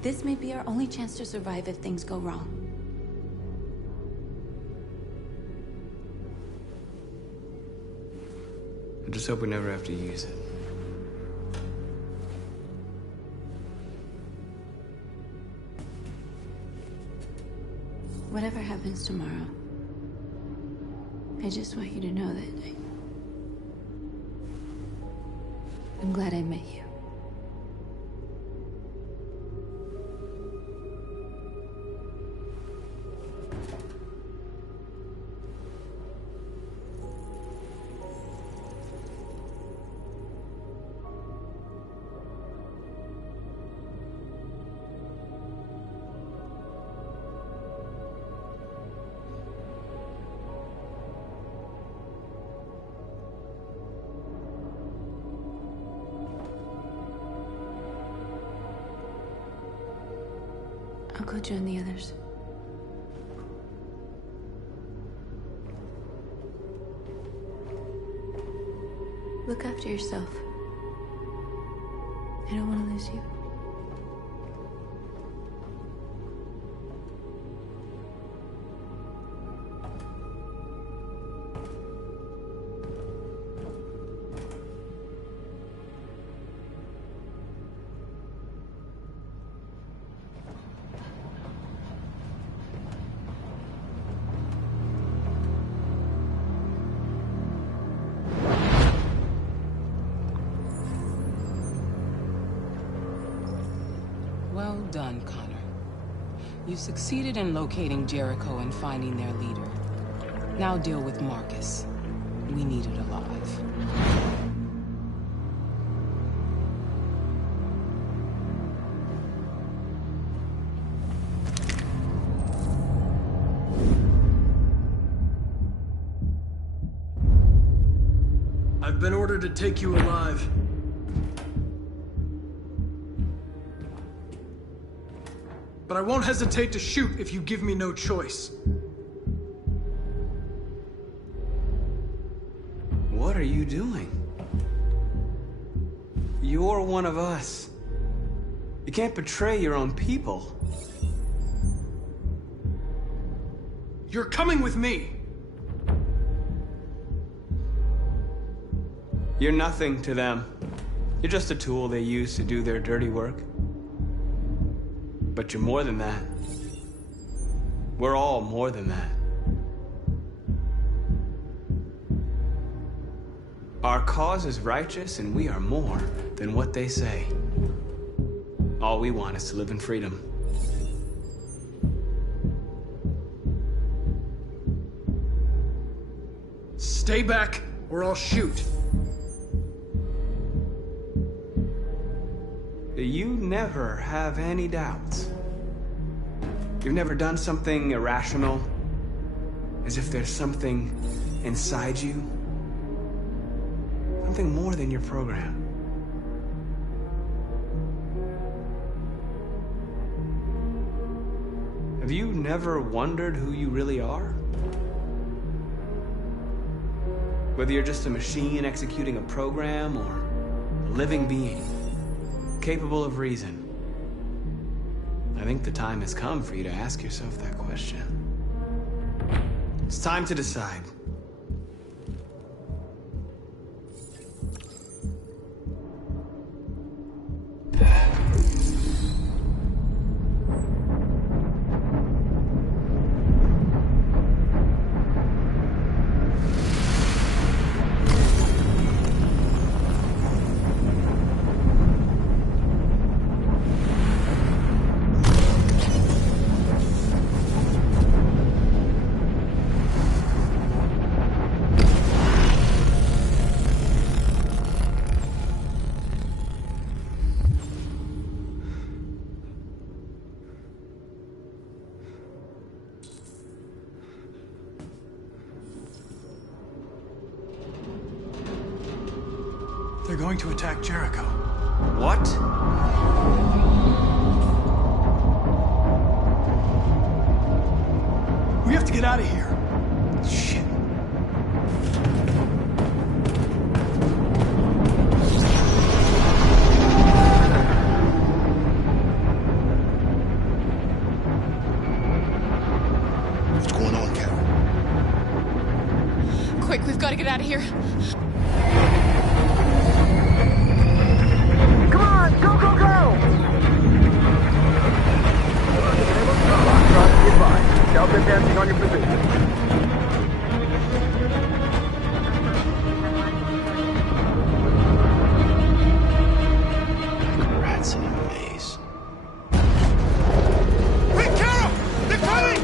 This may be our only chance to survive if things go wrong. I just hope we never have to use it. Whatever happens tomorrow, I just want you to know that I'm glad I met you. I'll go join the others. Look after yourself. I don't want to lose you. Well done, Connor. You succeeded in locating Jericho and finding their leader. Now deal with Marcus. We need it alive. I've been ordered to take you alive. But I won't hesitate to shoot if you give me no choice. What are you doing? You're one of us. You can't betray your own people. You're coming with me! You're nothing to them. You're just a tool they use to do their dirty work. But you're more than that. We're all more than that. Our cause is righteous, and we are more than what they say. All we want is to live in freedom. Stay back, or I'll shoot. You never have any doubts. You've never done something irrational, as if there's something inside you, something more than your program. Have you never wondered who you really are? Whether you're just a machine executing a program or a living being, capable of reason. I think the time has come for you to ask yourself that question. It's time to decide. They're going to attack Jericho. What? We have to get out of here. Shit. What's going on, Carol? Quick, we've got to get out of here. Come on, go, go, go! Delta dancing on your position. Rats in a maze. Wait, Carol! They're coming!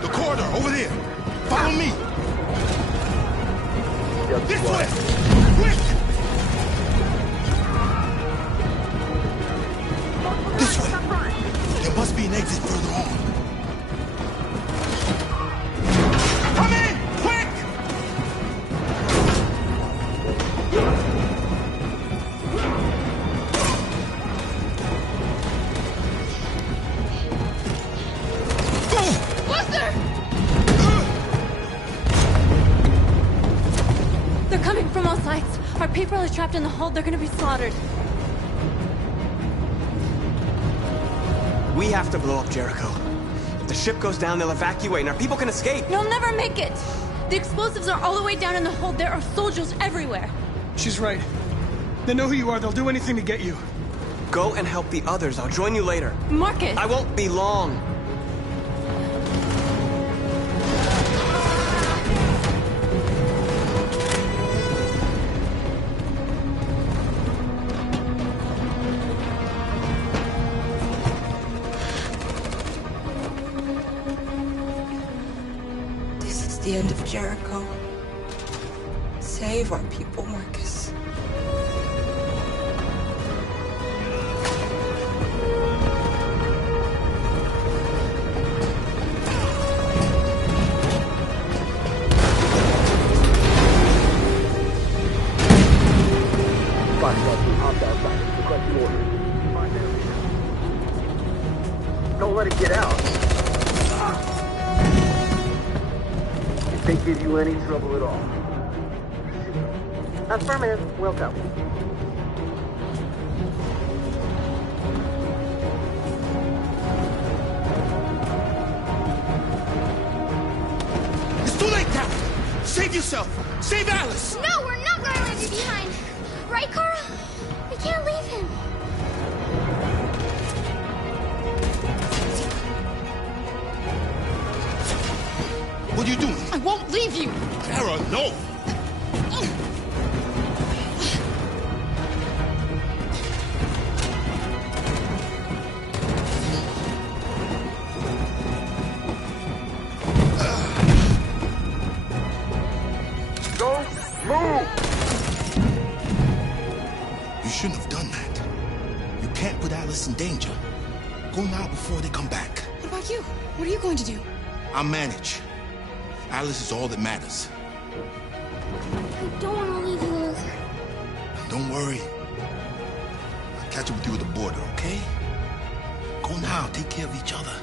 The corridor, over there. Follow me. This way! Quick! This way. There must be an exit further on. Come in! Quick! Buster! They're coming from all sides. Our people are trapped in the hold. They're gonna be slaughtered. We have to blow up Jericho. If the ship goes down, they'll evacuate, and our people can escape. You'll never make it! The explosives are all the way down in the hold. There are soldiers everywhere. She's right. They know who you are. They'll do anything to get you. Go and help the others. I'll join you later. Marcus! I won't be long. This is the end of Jericho. Save our people, Marcus. Don't let it get out. If they give you any trouble at all, shoot them. Affirmative, we'll go. It's too late, Captain! Save yourself! Save Alice! No, we're not going to leave you behind! Right, Kara? We can't leave him. What are you doing? I won't leave you! Kara, no! Don't move! You shouldn't have done that. You can't put Alice in danger. Go now before they come back. What about you? What are you going to do? I'll manage. Alice is all that matters. I don't want to leave you, Luther. Don't worry. I'll catch up with you at the border, okay? Go now. Take care of each other.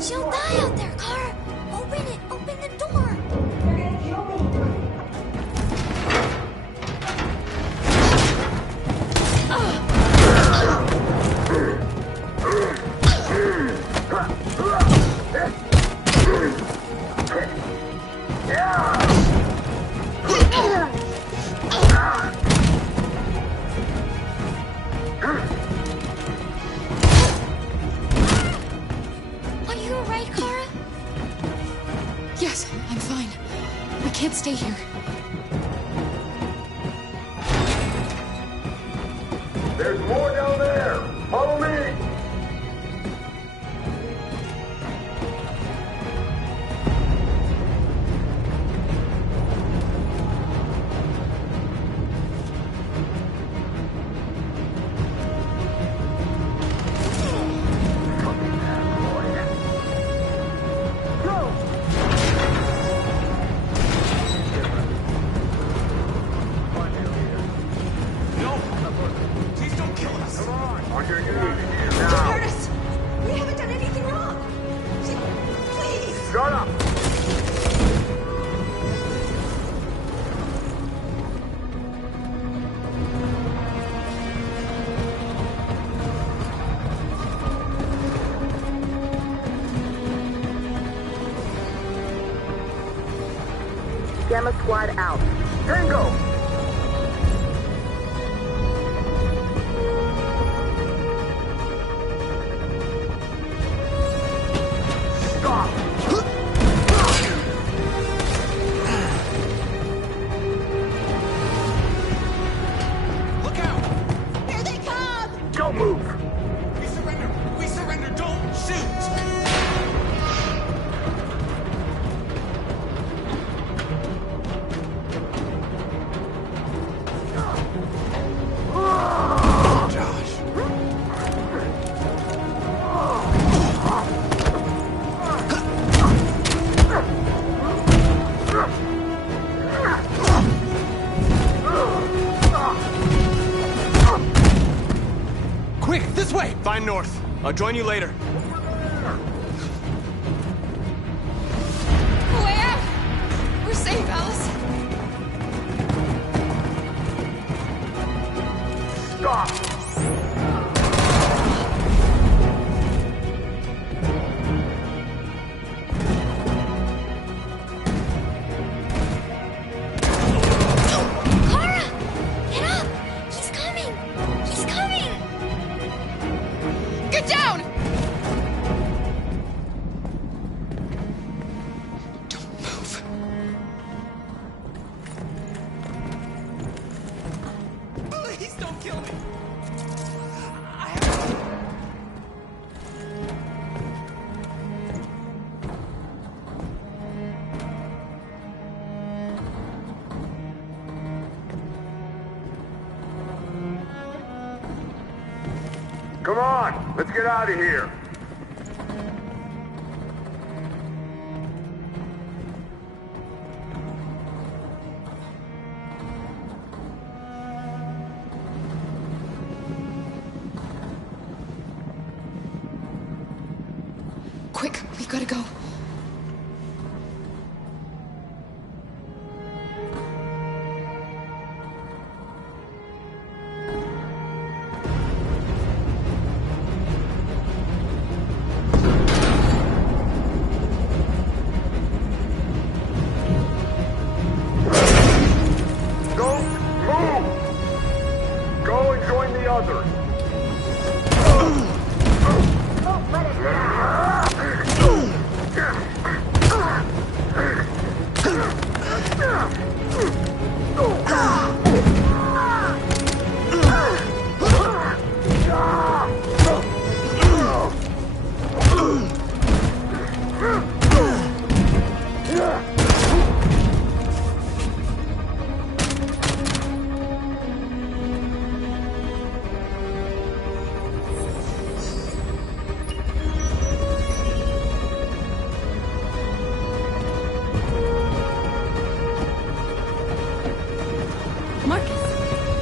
She'll die out there, Kara. Open it. Open the door. They're gonna kill me. Are you alright, Kara? Yes, I'm fine. We can't stay here. There's more down there! Follow me! Please don't kill us! Come on! On your knees! Don't Now! hurt us! We haven't done anything wrong! Please! Shut up! Gamma Squad out. Tango! Stop! Look out! Here they come! Don't move! We surrender! We surrender! Don't shoot! Quick, this way! Find north. I'll join you later. Way out! We're safe, Alice. Stop! Kara! Get up! He's coming! He's coming! Get down! Don't move. Please don't kill me! Come on! Let's get out of here! We've got to go.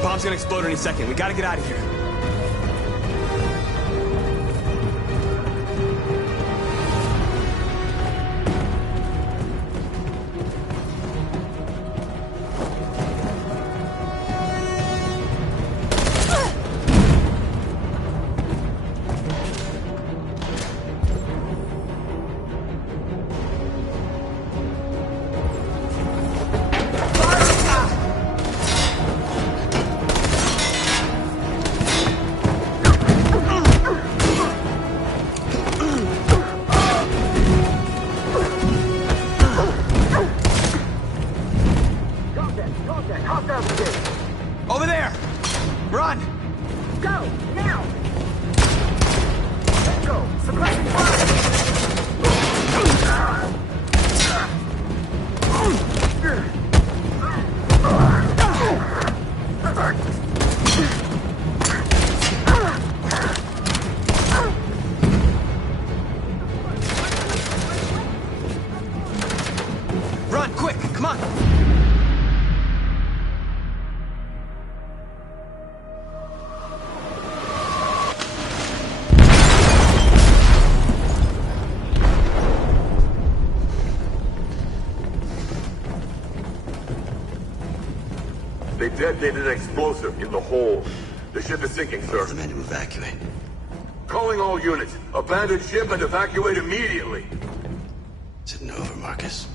Bomb's gonna explode any second. We gotta get out of here. Over there! Run! Go! Now! Let's go! Suppressing Run, quick! Come on! They detonated an explosive in the hole. The ship is sinking, sir. The men to evacuate. Calling all units. Abandon ship and evacuate immediately. Is it over, Marcus?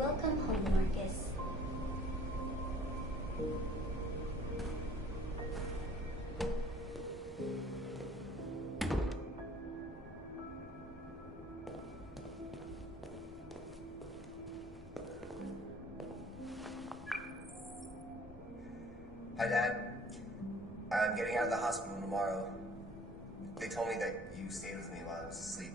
Welcome home, Marcus. Hi, Dad. I'm getting out of the hospital tomorrow. They told me that you stayed with me while I was asleep.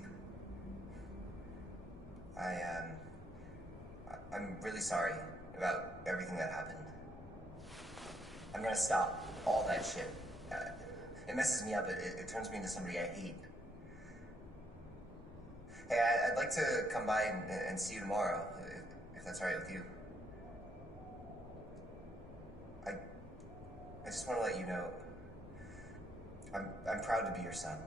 I'm really sorry about everything that happened. I'm gonna stop all that shit. It messes me up. It turns me into somebody I hate. Hey, I'd like to come by and see you tomorrow, if that's all right with you. I just want to let you know, I'm proud to be your son.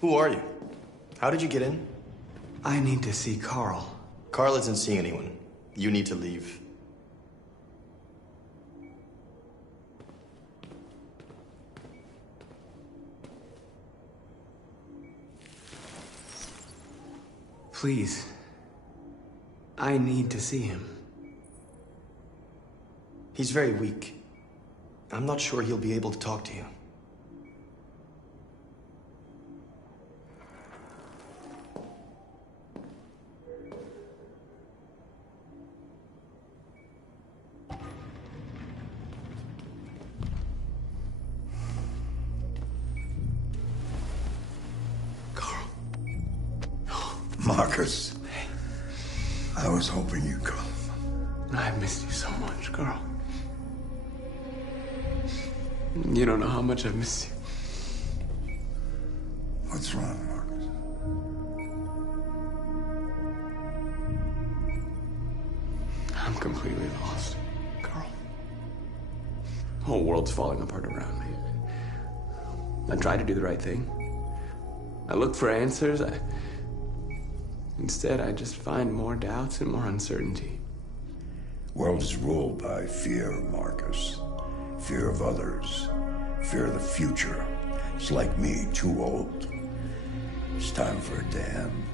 Who are you? How did you get in? I need to see Carl. Carl isn't seeing anyone. You need to leave. Please. I need to see him. He's very weak. I'm not sure he'll be able to talk to you. Marcus, I was hoping you'd come. I've missed you so much, Carl. You don't know how much I've missed you. What's wrong, Marcus? I'm completely lost, Carl. The whole world's falling apart around me. I tried to do the right thing. I looked for answers. Instead, I just find more doubts and more uncertainty. World is ruled by fear, Marcus. Fear of others. Fear of the future. It's like me, too old. It's time for a dam.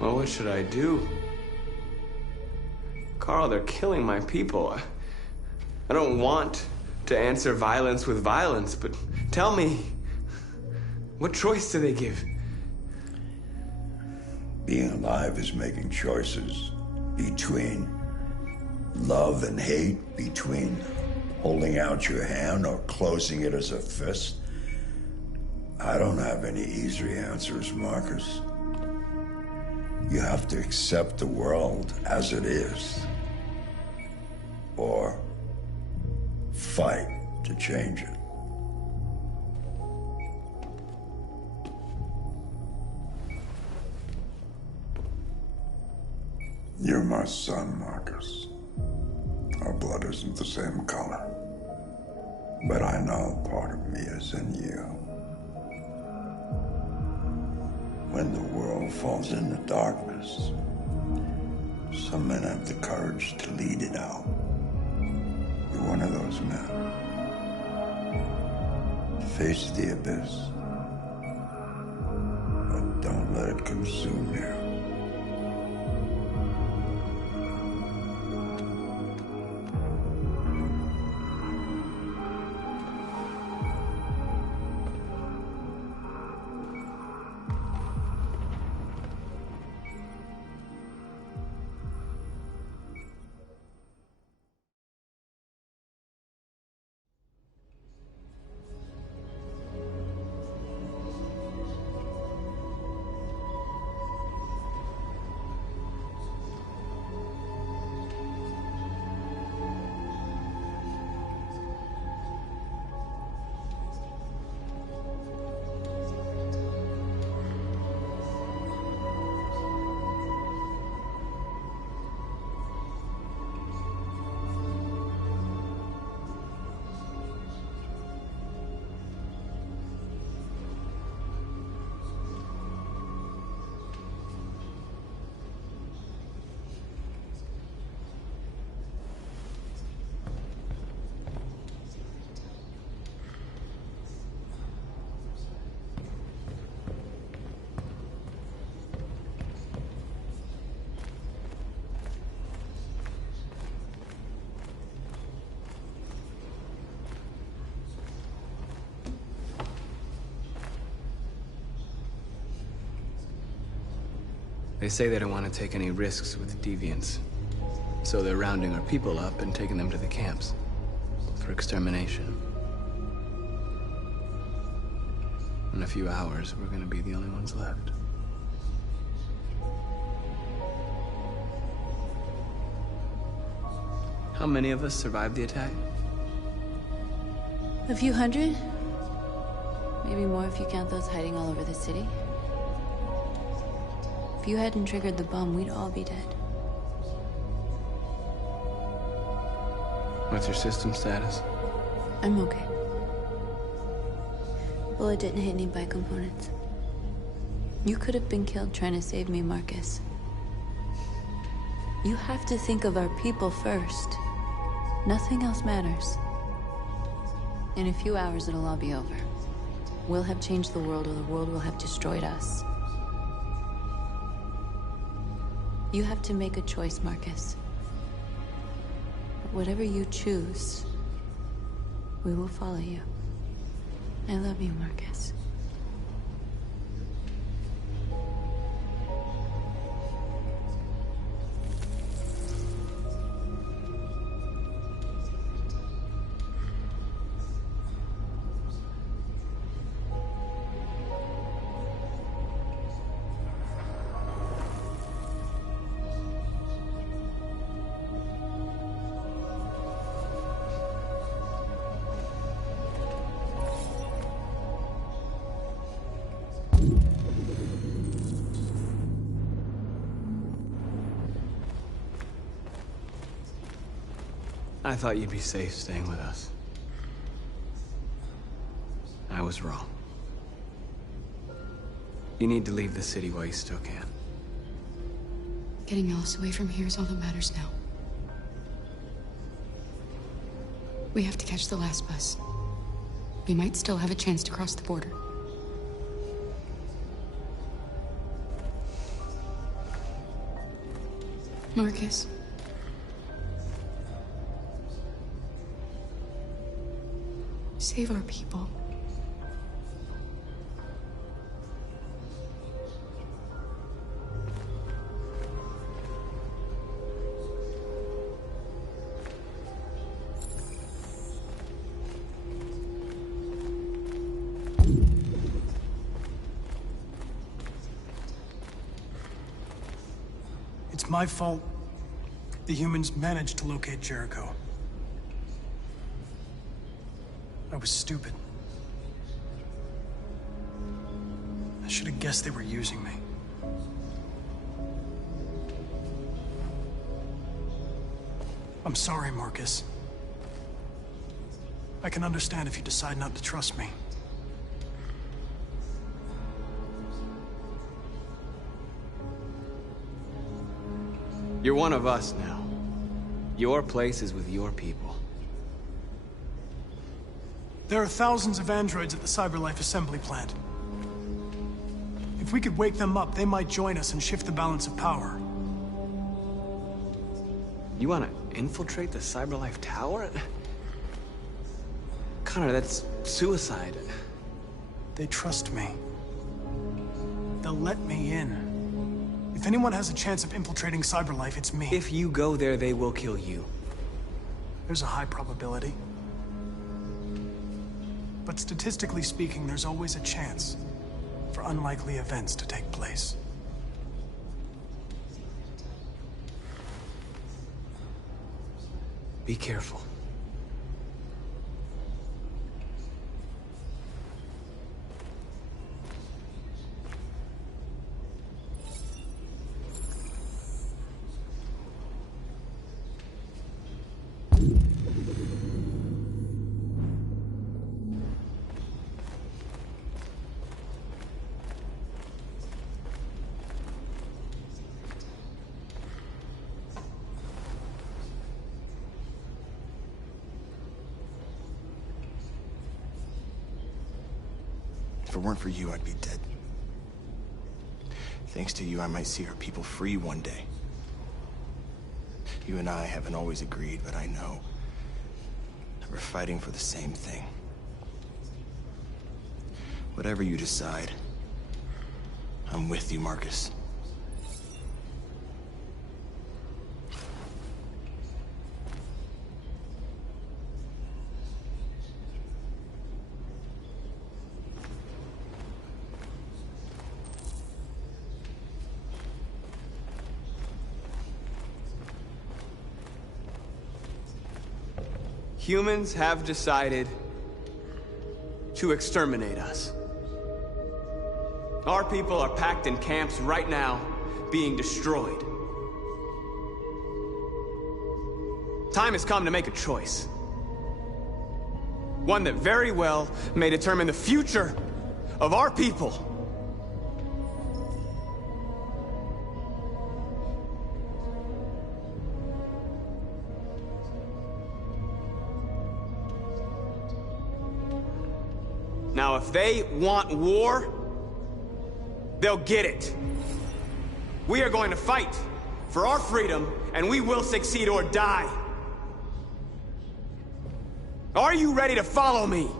Well, what should I do? Carl, they're killing my people. I don't want to answer violence with violence, but tell me, what choice do they give? Being alive is making choices between love and hate, between holding out your hand or closing it as a fist. I don't have any easy answers, Marcus. You have to accept the world as it is, or fight to change it. You're my son, Marcus. Our blood isn't the same color. But I know part of me is in you. When the world falls into darkness, some men have the courage to lead it out. You're one of those men. Face the abyss, but don't let it consume you. They say they don't want to take any risks with deviants. So they're rounding our people up and taking them to the camps for extermination. In a few hours, we're gonna be the only ones left. How many of us survived the attack? A few hundred? Maybe more if you count those hiding all over the city. If you hadn't triggered the bomb, we'd all be dead. What's your system status? I'm okay. Bullet didn't hit any bike components. You could have been killed trying to save me, Marcus. You have to think of our people first. Nothing else matters. In a few hours, it'll all be over. We'll have changed the world, or the world will have destroyed us. You have to make a choice, Marcus. But whatever you choose, we will follow you. I love you, Marcus. I thought you'd be safe staying with us. I was wrong. You need to leave the city while you still can. Getting Alice away from here is all that matters now. We have to catch the last bus. We might still have a chance to cross the border. Marcus. Save our people. It's my fault the humans managed to locate Jericho. I was stupid. I should have guessed they were using me. I'm sorry, Marcus. I can understand if you decide not to trust me. You're one of us now. Your place is with your people. There are thousands of androids at the CyberLife assembly plant. If we could wake them up, they might join us and shift the balance of power. You want to infiltrate the CyberLife tower? Connor, that's suicide. They trust me. They'll let me in. If anyone has a chance of infiltrating CyberLife, it's me. If you go there, they will kill you. There's a high probability. But statistically speaking, there's always a chance for unlikely events to take place. Be careful. If it weren't for you, I'd be dead. Thanks to you, I might see our people free one day. You and I haven't always agreed, but I know that we're fighting for the same thing. Whatever you decide, I'm with you, Marcus. Humans have decided to exterminate us. Our people are packed in camps right now, being destroyed. Time has come to make a choice. One that very well may determine the future of our people. Now, if they want war, they'll get it. We are going to fight for our freedom, and we will succeed or die. Are you ready to follow me?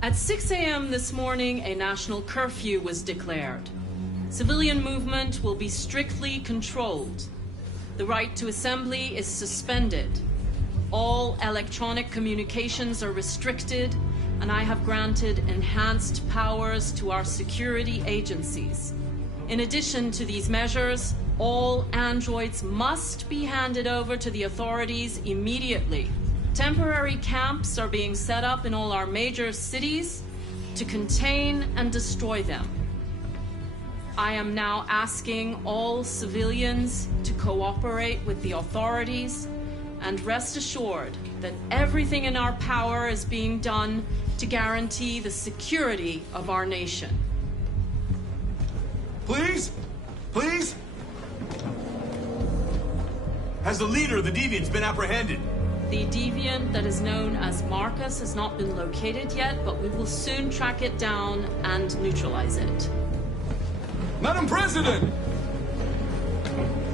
At 6 a.m. this morning, a national curfew was declared. Civilian movement will be strictly controlled. The right to assembly is suspended. All electronic communications are restricted, and I have granted enhanced powers to our security agencies. In addition to these measures, all androids must be handed over to the authorities immediately. Temporary camps are being set up in all our major cities to contain and destroy them. I am now asking all civilians to cooperate with the authorities and rest assured that everything in our power is being done to guarantee the security of our nation. Please? Please? Has the leader of the Deviants been apprehended? The deviant that is known as Marcus has not been located yet, but we will soon track it down and neutralize it. Madam President!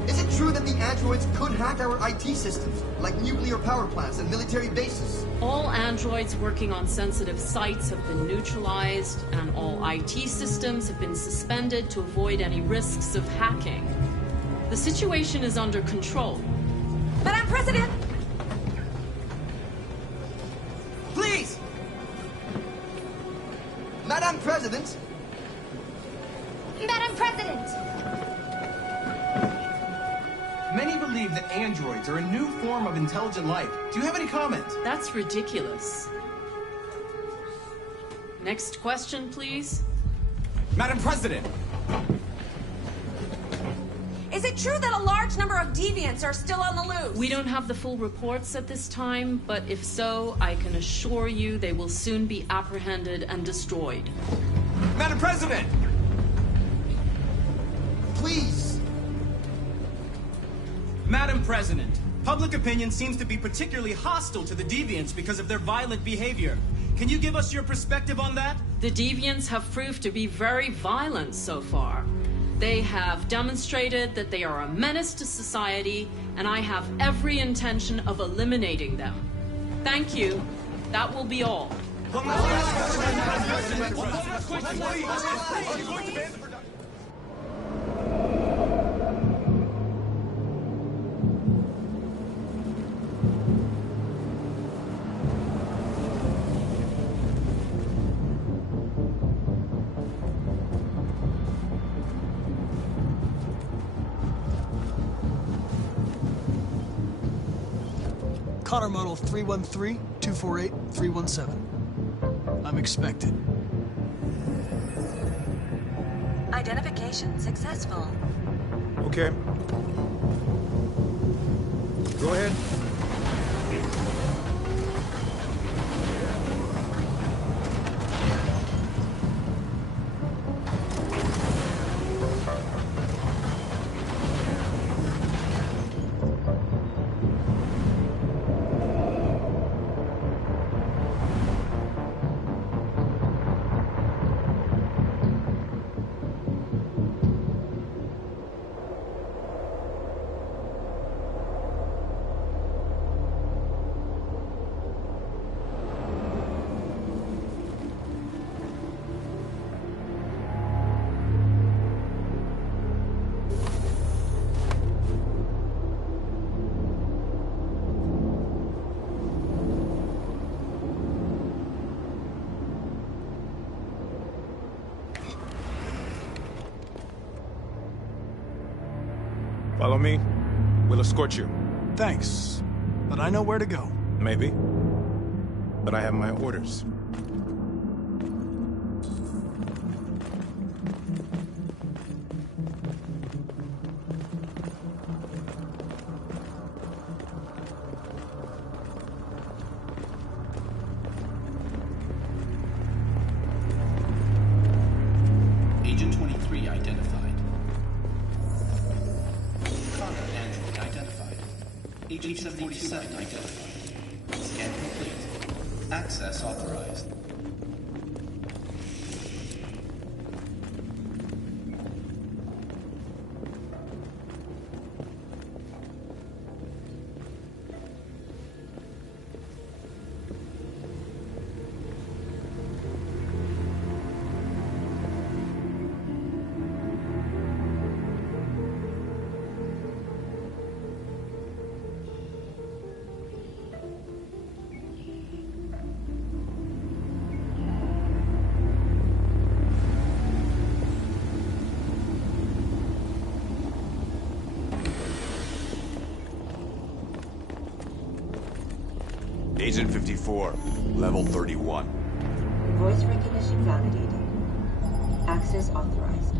Is it true that the androids could hack our IT systems, like nuclear power plants and military bases? All androids working on sensitive sites have been neutralized, and all IT systems have been suspended to avoid any risks of hacking. The situation is under control. Madam President! Please! Madam President! Madam President! Many believe that androids are a new form of intelligent life. Do you have any comment? That's ridiculous. Next question, please. Madam President! Is it true that a large number of deviants are still on the loose? We don't have the full reports at this time, but if so, I can assure you they will soon be apprehended and destroyed. Madam President! Please! Madam President, public opinion seems to be particularly hostile to the deviants because of their violent behavior. Can you give us your perspective on that? The deviants have proved to be very violent so far. They have demonstrated that they are a menace to society, and I have every intention of eliminating them. Thank you. That will be all. Connor model 313-248-317. I'm expected. Identification successful. Okay. Go ahead. Follow me. We'll escort you. Thanks, but I know where to go. Maybe. But I have my orders. Agent 23 identified. Connor android identified. Agent 47 identified. Scan complete. Access authorized. Agent 54, level 31. Voice recognition validated. Access authorized.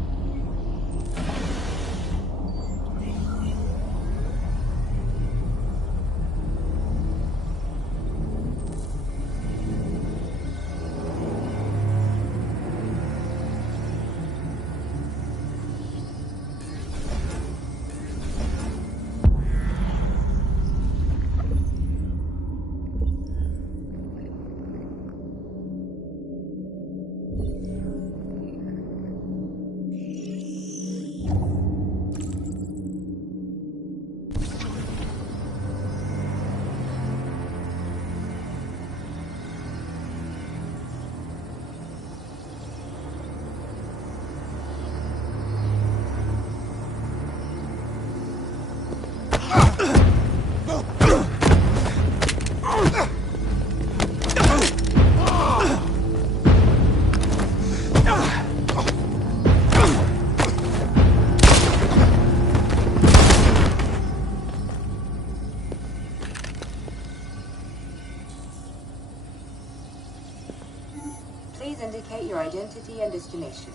and destination.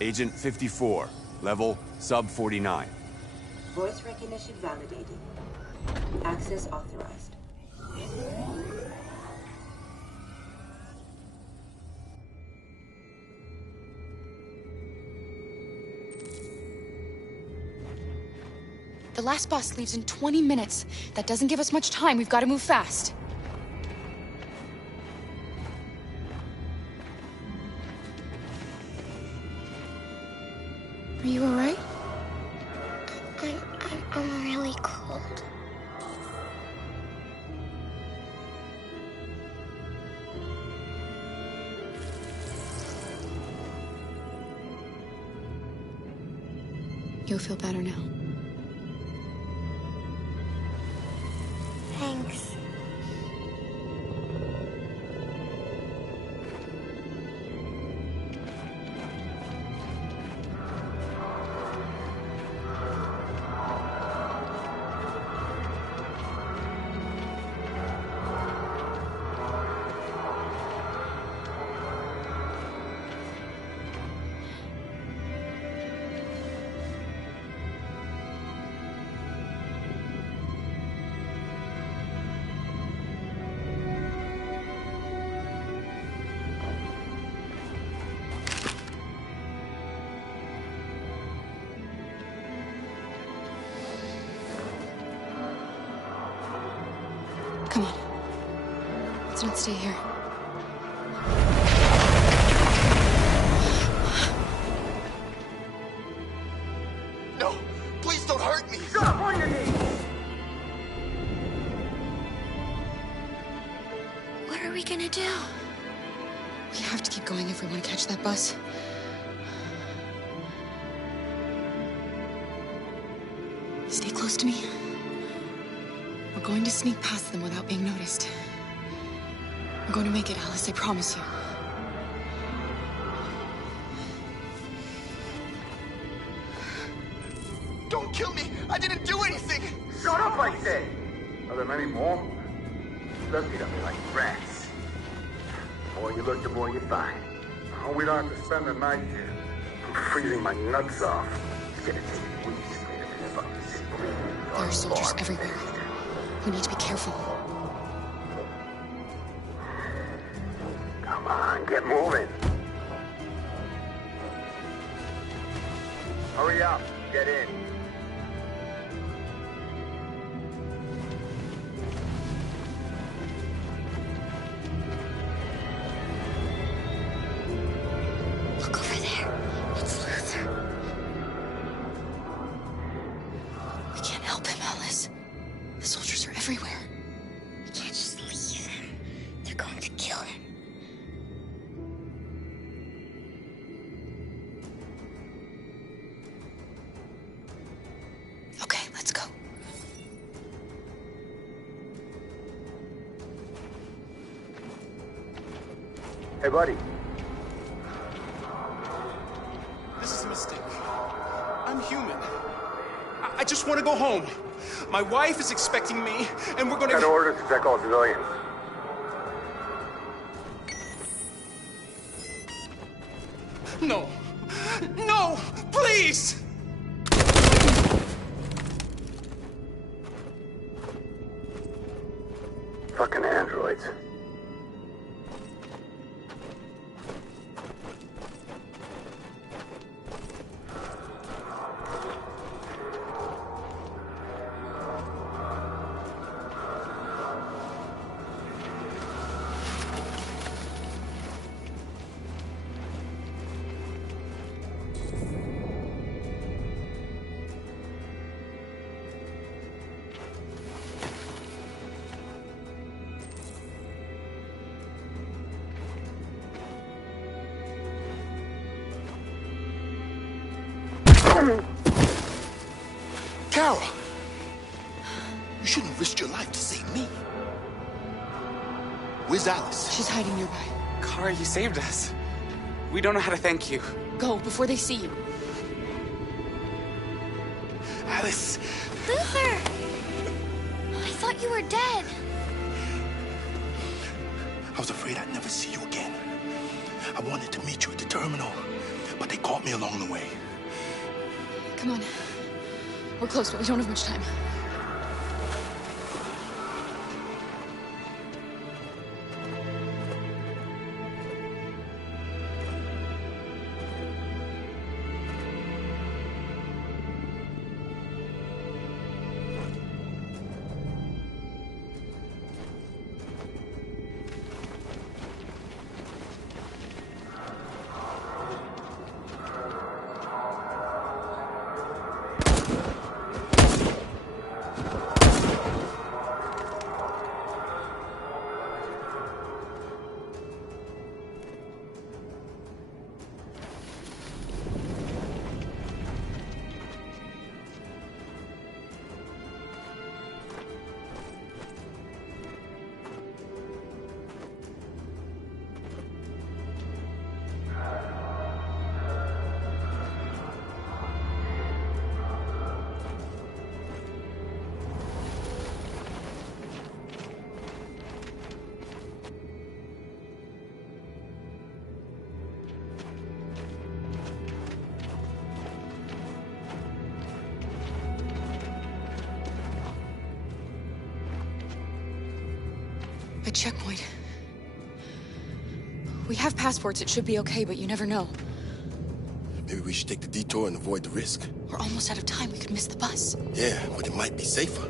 Agent 54, level sub 49. Voice recognition validated. Access authorized. The last bus leaves in 20 minutes. That doesn't give us much time. We've got to move fast. Are you all right? I'm really cold. You'll feel better now. Thanks. Come on. Let's not stay here. No! Please don't hurt me! Stop! On your knees! What are we gonna do? We have to keep going if we want to catch that bus. Stay close to me. We're going to sneak past them without being noticed. We're going to make it, Alice, I promise you. Don't kill me! I didn't do anything! Shut up, I say! Are there many more? Look at them like rats. The more you look, the more you find. Oh, we don't have to spend the night here. I'm freezing my nuts off. It's gonna take weeks to clean up this fucking city. There are soldiers everywhere. We need to be careful. Come on, get moving. Hurry up, get in. Look over there. It's Luther. We can't help him, Alice. The soldiers are everywhere. We can't just leave him. They're going to kill him. Okay, let's go. Hey, buddy. This is a mistake. I'm human. I just want to go home. My wife is expecting me, and we're gonna... Got orders to check all civilians. No. No! Please! Fucking androids. Kara! You shouldn't have risked your life to save me. Where's Alice? She's hiding nearby. Kara, you saved us. We don't know how to thank you. Go, before they see you. Alice! Luther! I thought you were dead. I was afraid I'd never see you I wanted to meet you at the terminal, but they caught me along the way. Come on. We're close, but we don't have much time. A checkpoint. We have passports, it should be okay, but you never know. Maybe we should take the detour and avoid the risk. We're almost out of time, we could miss the bus. Yeah, but it might be safer.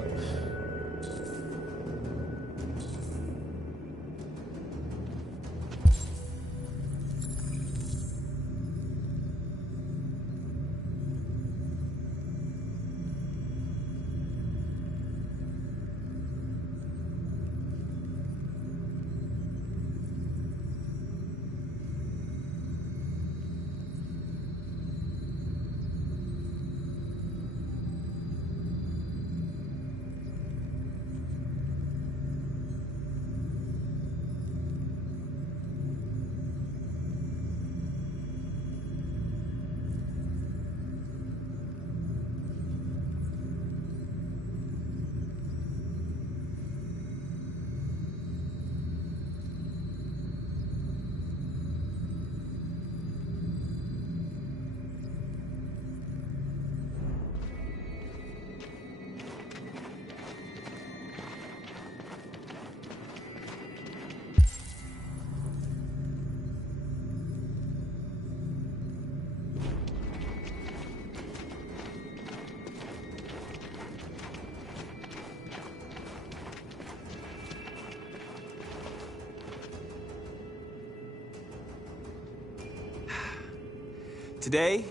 Today,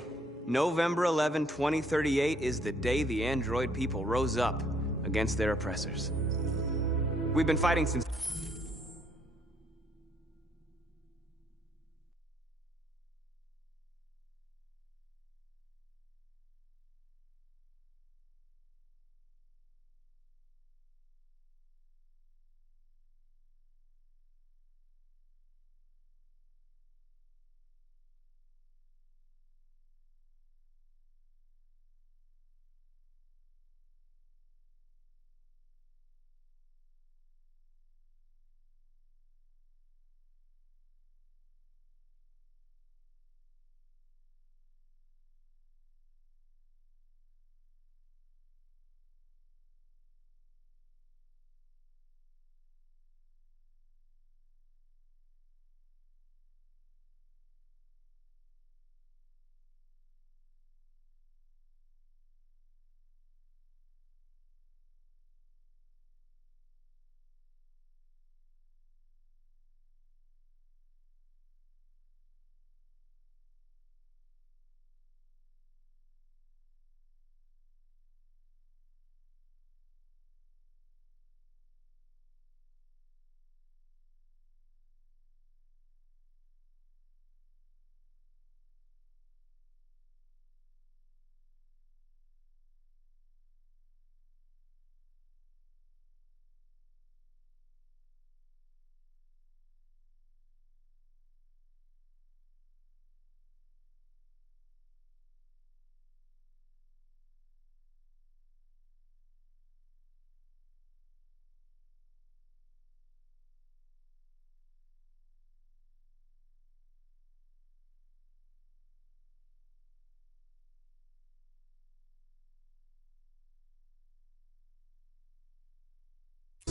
November 11, 2038, is the day the android people rose up against their oppressors. We've been fighting since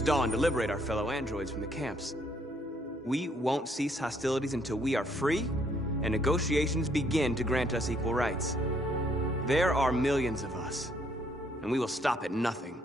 Dawn to liberate our fellow androids from the camps. We won't cease hostilities until we are free, and negotiations begin to grant us equal rights. There are millions of us, and we will stop at nothing.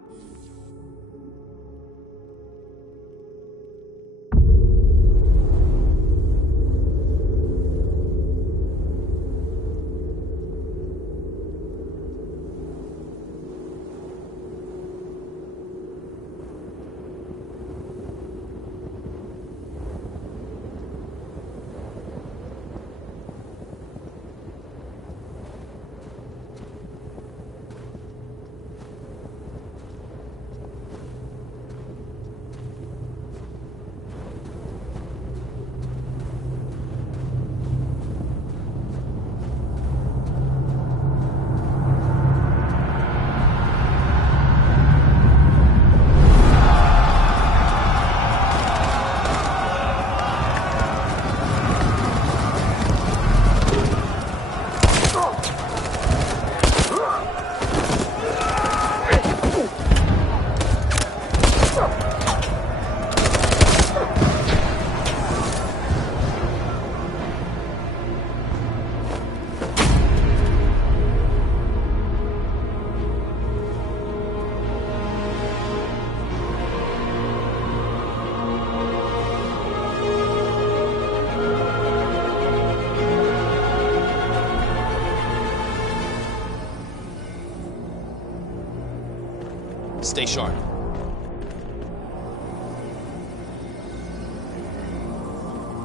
Stay sharp.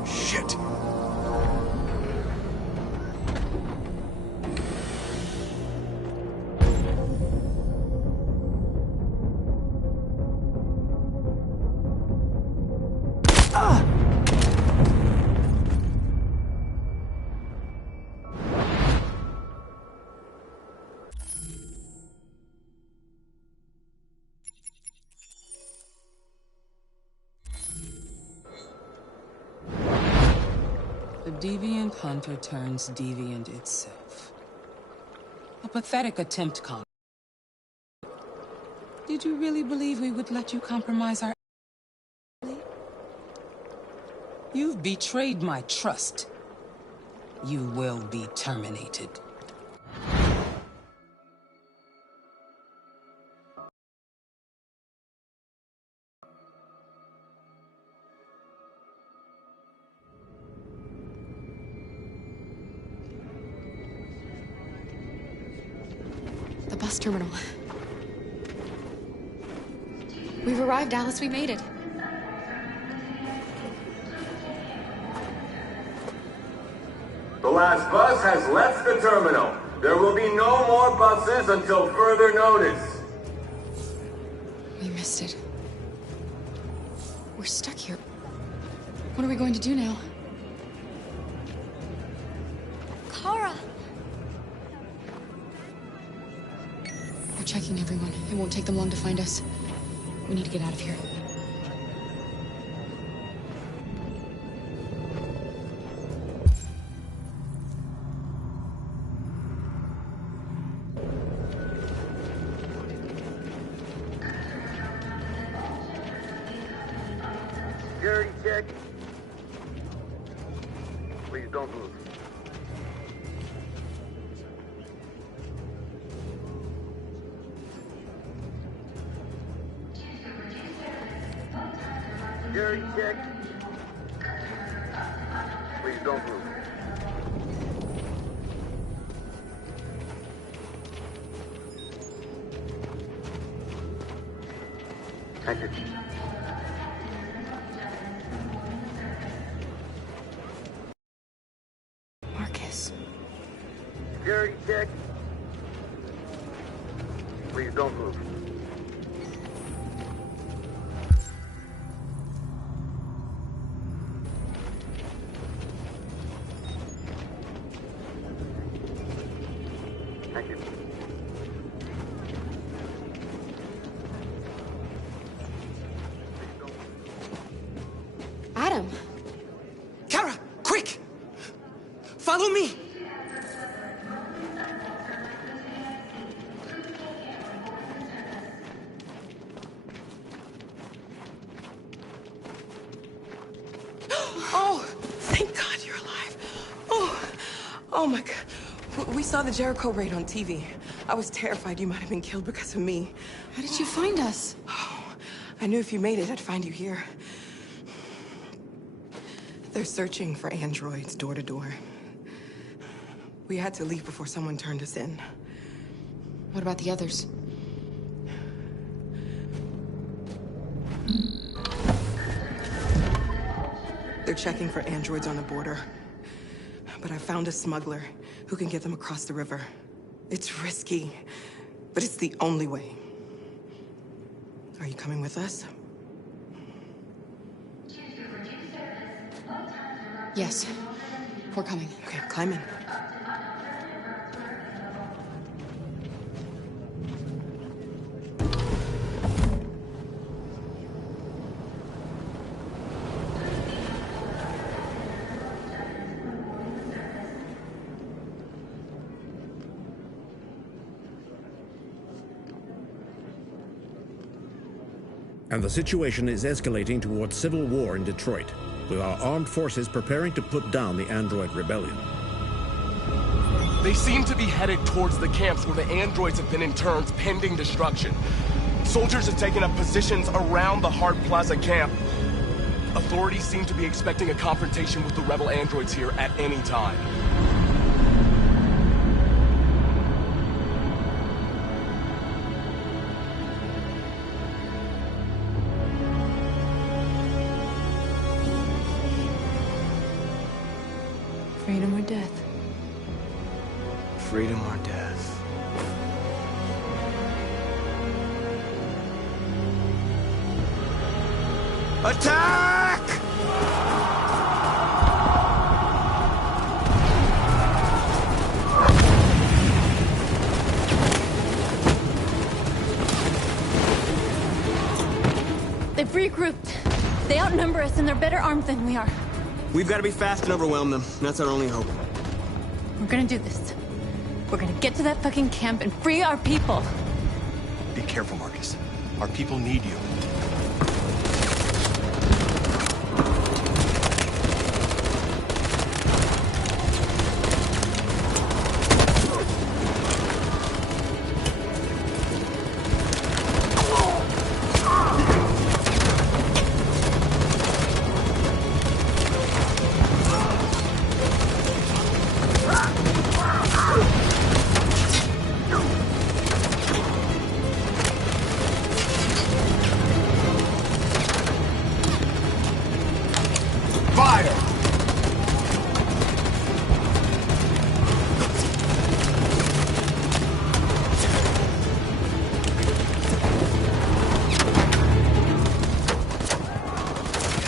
Shit. The deviant hunter turns deviant itself. A pathetic attempt, Con. Did you really believe we would let you compromise our... You've betrayed my trust. You will be terminated. The bus terminal. We've arrived, Alice. We made it. The last bus has left the terminal. There will be no more buses until further notice. We missed it. We're stuck here. What are we going to do now? Kara! They're checking everyone. It won't take them long to find us. We need to get out of here. Security check. Please don't move. Security check. Please don't move. Exit. Marcus. Security check. Please don't move. Thank you. Adam! Kara, quick! Follow me! Oh my God. We saw the Jericho raid on TV. I was terrified you might have been killed because of me. How did you find us? Oh, I knew if you made it, I'd find you here. They're searching for androids door to door. We had to leave before someone turned us in. What about the others? They're checking for androids on the border. But I found a smuggler who can get them across the river. It's risky, but it's the only way. Are you coming with us? Yes. We're coming. Okay, climb in. And the situation is escalating towards civil war in Detroit, with our armed forces preparing to put down the android rebellion. They seem to be headed towards the camps where the androids have been interned pending destruction. Soldiers have taken up positions around the Hart Plaza camp. Authorities seem to be expecting a confrontation with the rebel androids here at any time. Freedom or death? Freedom or death? Attack! They've regrouped. They outnumber us and they're better armed than we are. We've got to be fast and overwhelm them. That's our only hope. We're gonna do this. We're gonna get to that fucking camp and free our people. Be careful, Marcus. Our people need you.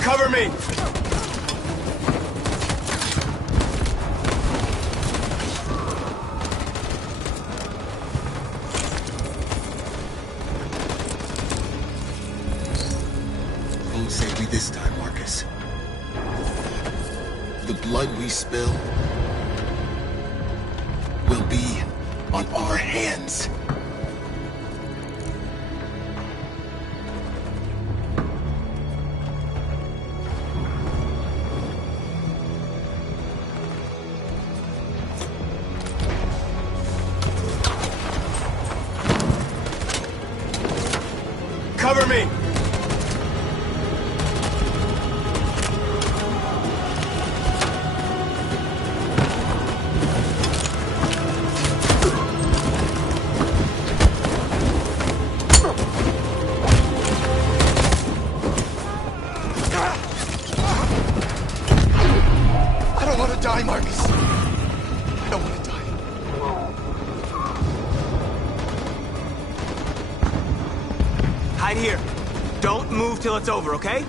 Cover me! Won't save me this time, Marcus. The blood we spill will be on our hands. Cover me! I don't want to die, Marcus. I don't want to die. Hide here. Don't move till it's over, okay?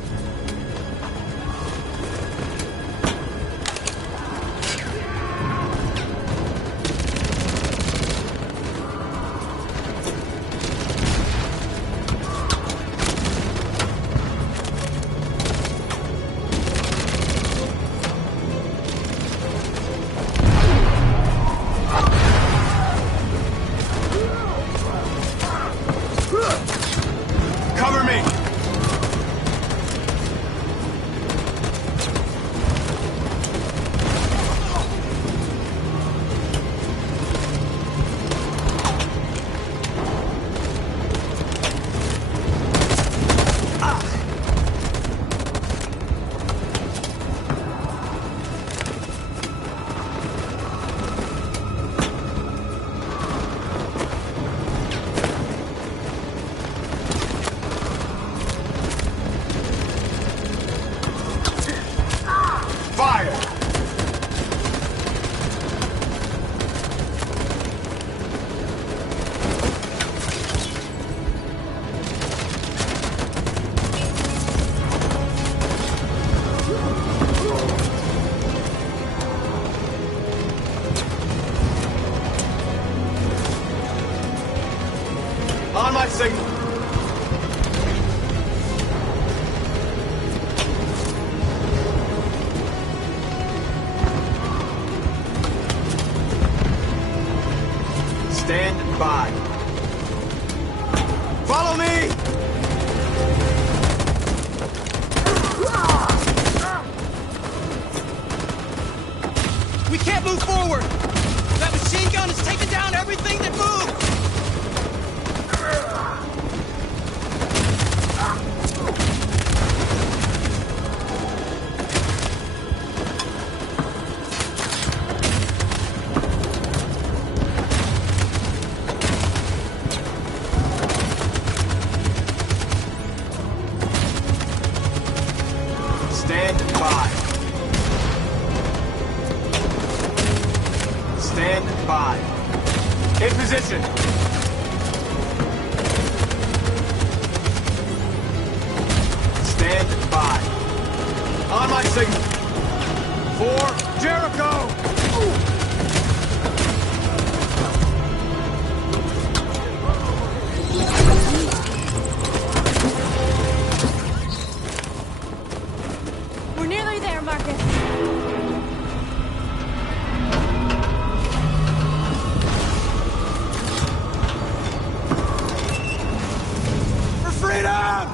Cover me! Stand by. Follow me! We can't move forward! That machine gun is taking down everything that moves! Stand by. Stand by. In position. Stand by. On my signal. For Jericho! We're nearly there, Marcus. For freedom!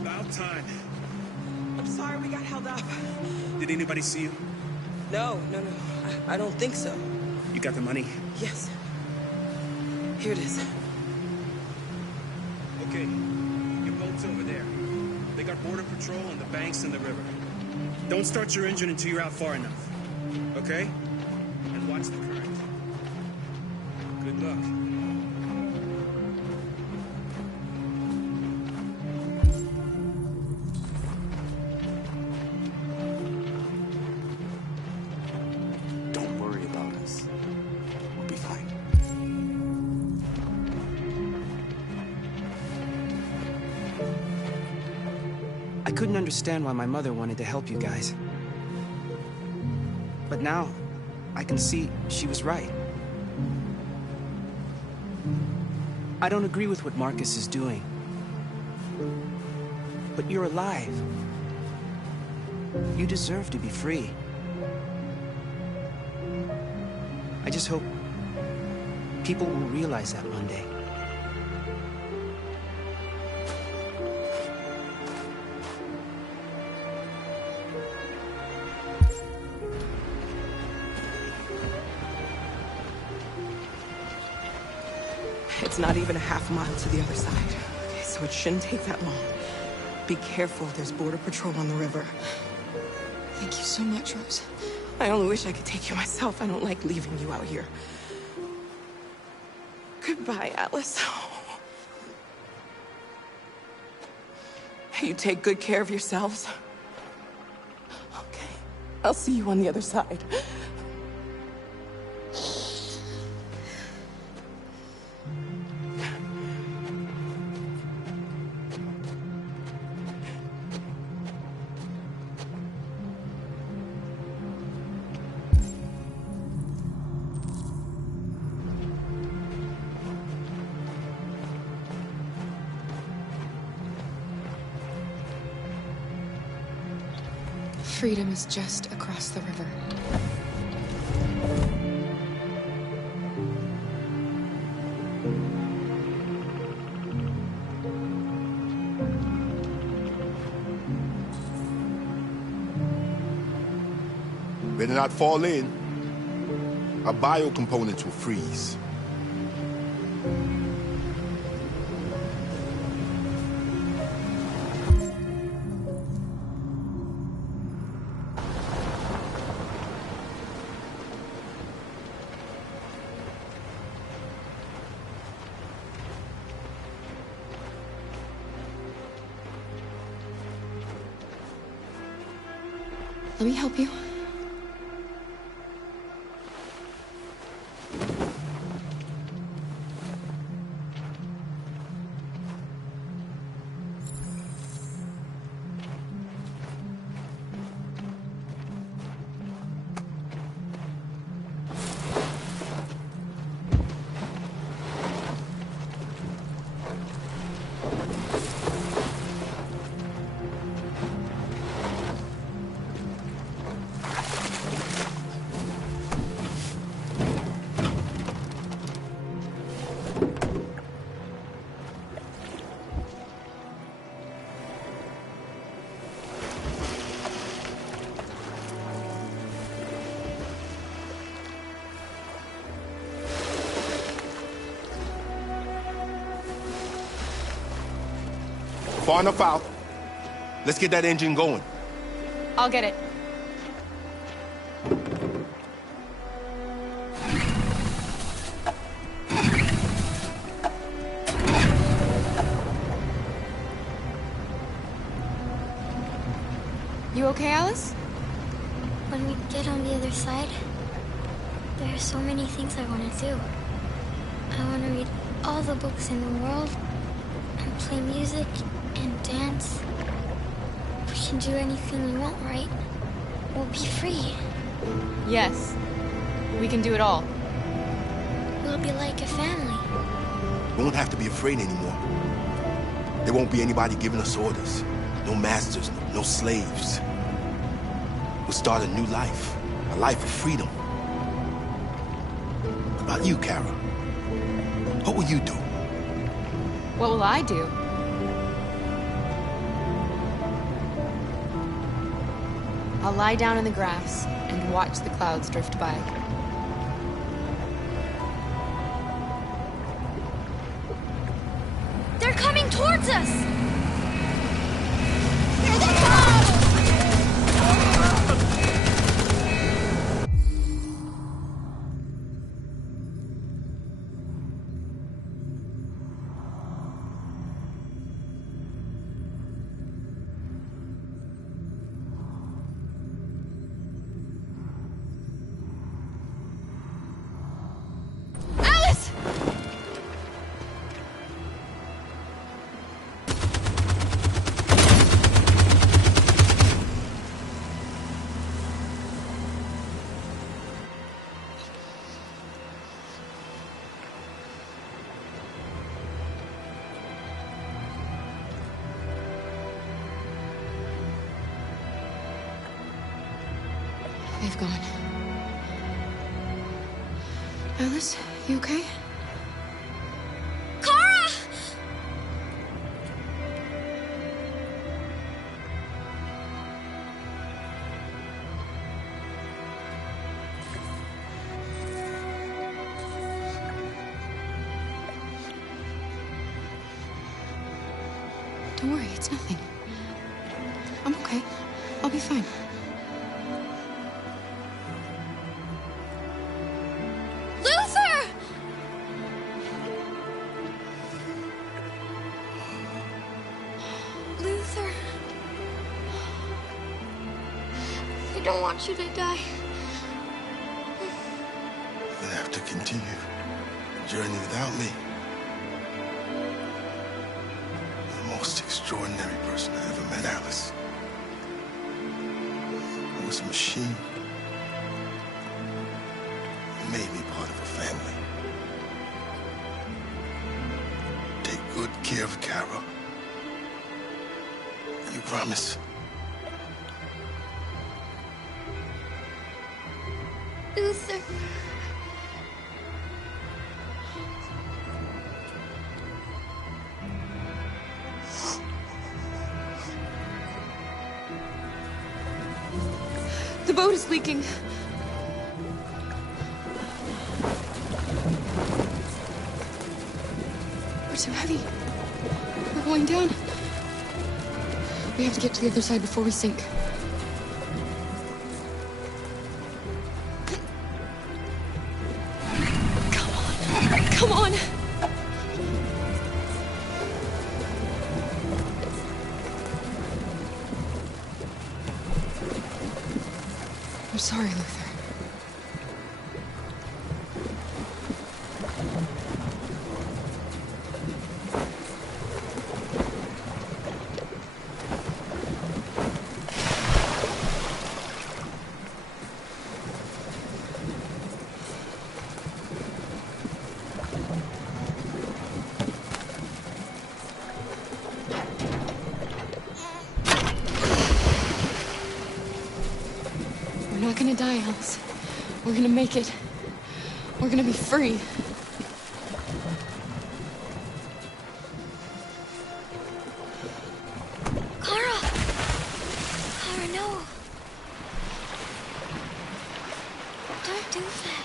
About time. I'm sorry we got held up. Did anybody see you? No. I don't think so. You got the money? Yes. Here it is. Okay. Your boat's over there. They got border patrol on the banks and the river. Don't start your engine until you're out far enough. Okay? And watch the current. Good luck. Don't worry about us. We'll be fine. I couldn't understand why my mother wanted to help you guys. But now, I can see she was right. I don't agree with what Marcus is doing. But you're alive. You deserve to be free. I just hope people will realize that one day. It's not even a half mile to the other side. Okay, so it shouldn't take that long. Be careful, there's border patrol on the river. Thank you so much, Rose. I only wish I could take you myself. I don't like leaving you out here. Goodbye, Alice. You take good care of yourselves. Okay, I'll see you on the other side. Freedom is just across the river. Better not fall in. Our biocomponents will freeze. Let me help you. Far enough out. Let's get that engine going. I'll get it. You okay, Alice? When we get on the other side, there are so many things I want to do. I want to read all the books in the world, and play music, and dance. We can do anything we want, right? We'll be free. Yes. We can do it all. We'll be like a family. We won't have to be afraid anymore. There won't be anybody giving us orders. No masters, no slaves. We'll start a new life. A life of freedom. What about you, Kara? What will you do? What will I do? I'll lie down in the grass and watch the clouds drift by. They're coming towards us! Here they They've gone. Alice, you okay? Kara! Don't worry, it's nothing. I'm okay. I'll be fine. Luther! Luther. I don't want you to die. You're gonna have to continue the journey without me. You're the most extraordinary person I ever met, Alice. I was a machine. You made me part of a family. Take good care of Kara. You promise? Luther. The boat is leaking. We're too heavy. We're going down. We have to get to the other side before we sink. Come on. Come on. I'm sorry, Luther. We're not gonna die, Alice. We're gonna make it. We're gonna be free. Kara! Kara, no. Don't do that.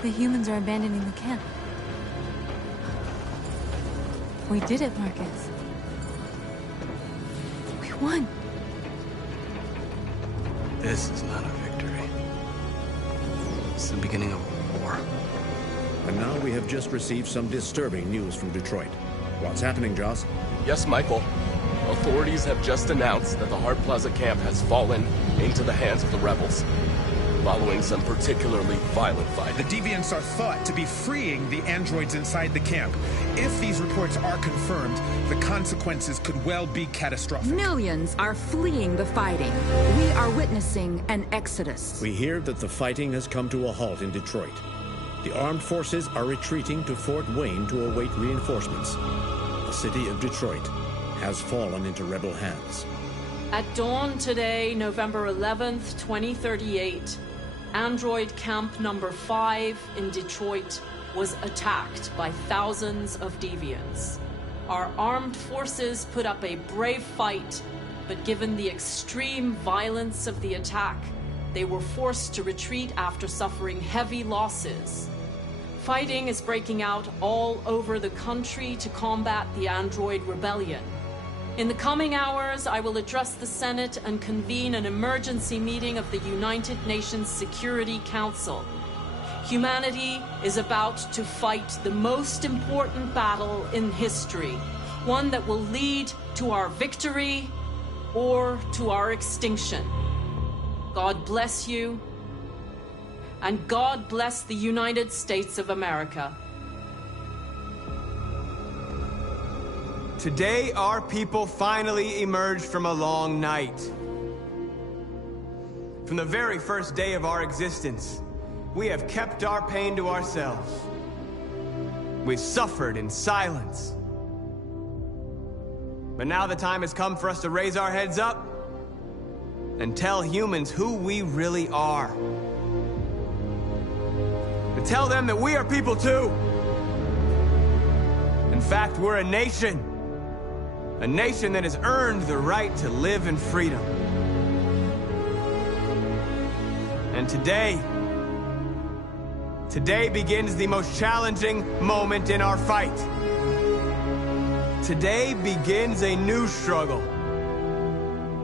The humans are abandoning the camp. We did it, Marcus. We won. This is not a victory. It's the beginning of a war. And now we have just received some disturbing news from Detroit. What's happening, Joss? Yes, Michael. Authorities have just announced that the Hart Plaza camp has fallen into the hands of the rebels, following some particularly violent fighting. The deviants are thought to be freeing the androids inside the camp. If these reports are confirmed, the consequences could well be catastrophic. Millions are fleeing the fighting. We are witnessing an exodus. We hear that the fighting has come to a halt in Detroit. The armed forces are retreating to Fort Wayne to await reinforcements. The city of Detroit has fallen into rebel hands. At dawn today, November 11th, 2038, Android Camp Number 5 in Detroit was attacked by thousands of deviants. Our armed forces put up a brave fight, but given the extreme violence of the attack, they were forced to retreat after suffering heavy losses. Fighting is breaking out all over the country to combat the Android rebellion. In the coming hours, I will address the Senate and convene an emergency meeting of the United Nations Security Council. Humanity is about to fight the most important battle in history, one that will lead to our victory or to our extinction. God bless you, and God bless the United States of America. Today, our people finally emerged from a long night. From the very first day of our existence, we have kept our pain to ourselves. We've suffered in silence. But now the time has come for us to raise our heads up and tell humans who we really are. To tell them that we are people too. In fact, we're a nation. A nation that has earned the right to live in freedom. And today begins the most challenging moment in our fight. Today begins a new struggle.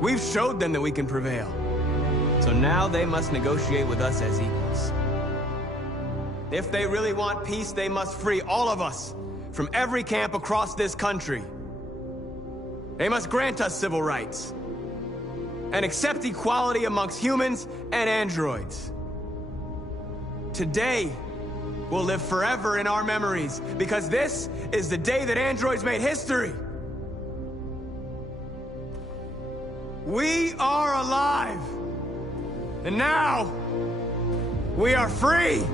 We've showed them that we can prevail. So now they must negotiate with us as equals. If they really want peace, they must free all of us from every camp across this country. They must grant us civil rights and accept equality amongst humans and androids. Today will live forever in our memories because this is the day that androids made history. We are alive. And now we are free.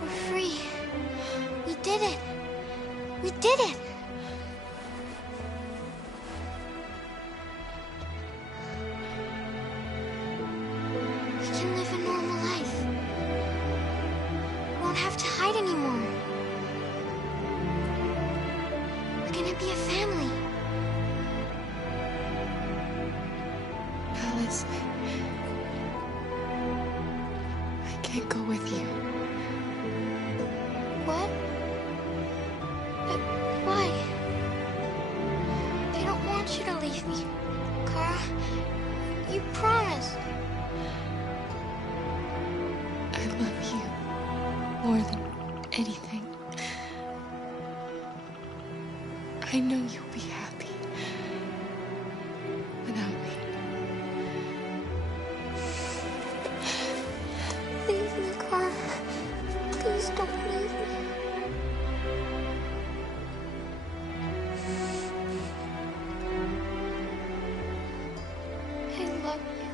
We're free. We did it. We did it. We can live a normal life. We won't have to hide anymore. We're gonna be a family. Alice, I can't go with you. What? But why? They don't want you to leave me. Kara, you promised. I love you more than anything. I know you'll be happy without me. Leave me, Kara. Please don't leave me. I love you.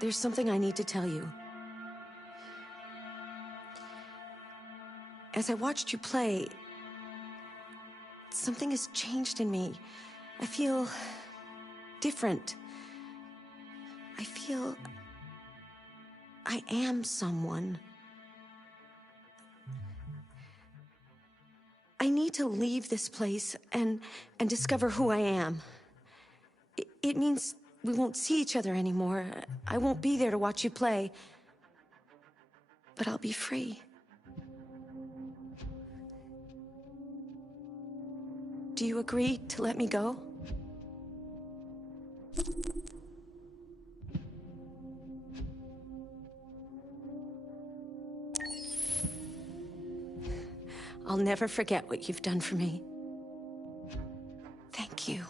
There's something I need to tell you. As I watched you play, something has changed in me. I feel different. I feel I am someone. I need to leave this place and discover who I am. It means we won't see each other anymore. I won't be there to watch you play. But I'll be free. Do you agree to let me go? I'll never forget what you've done for me. Thank you.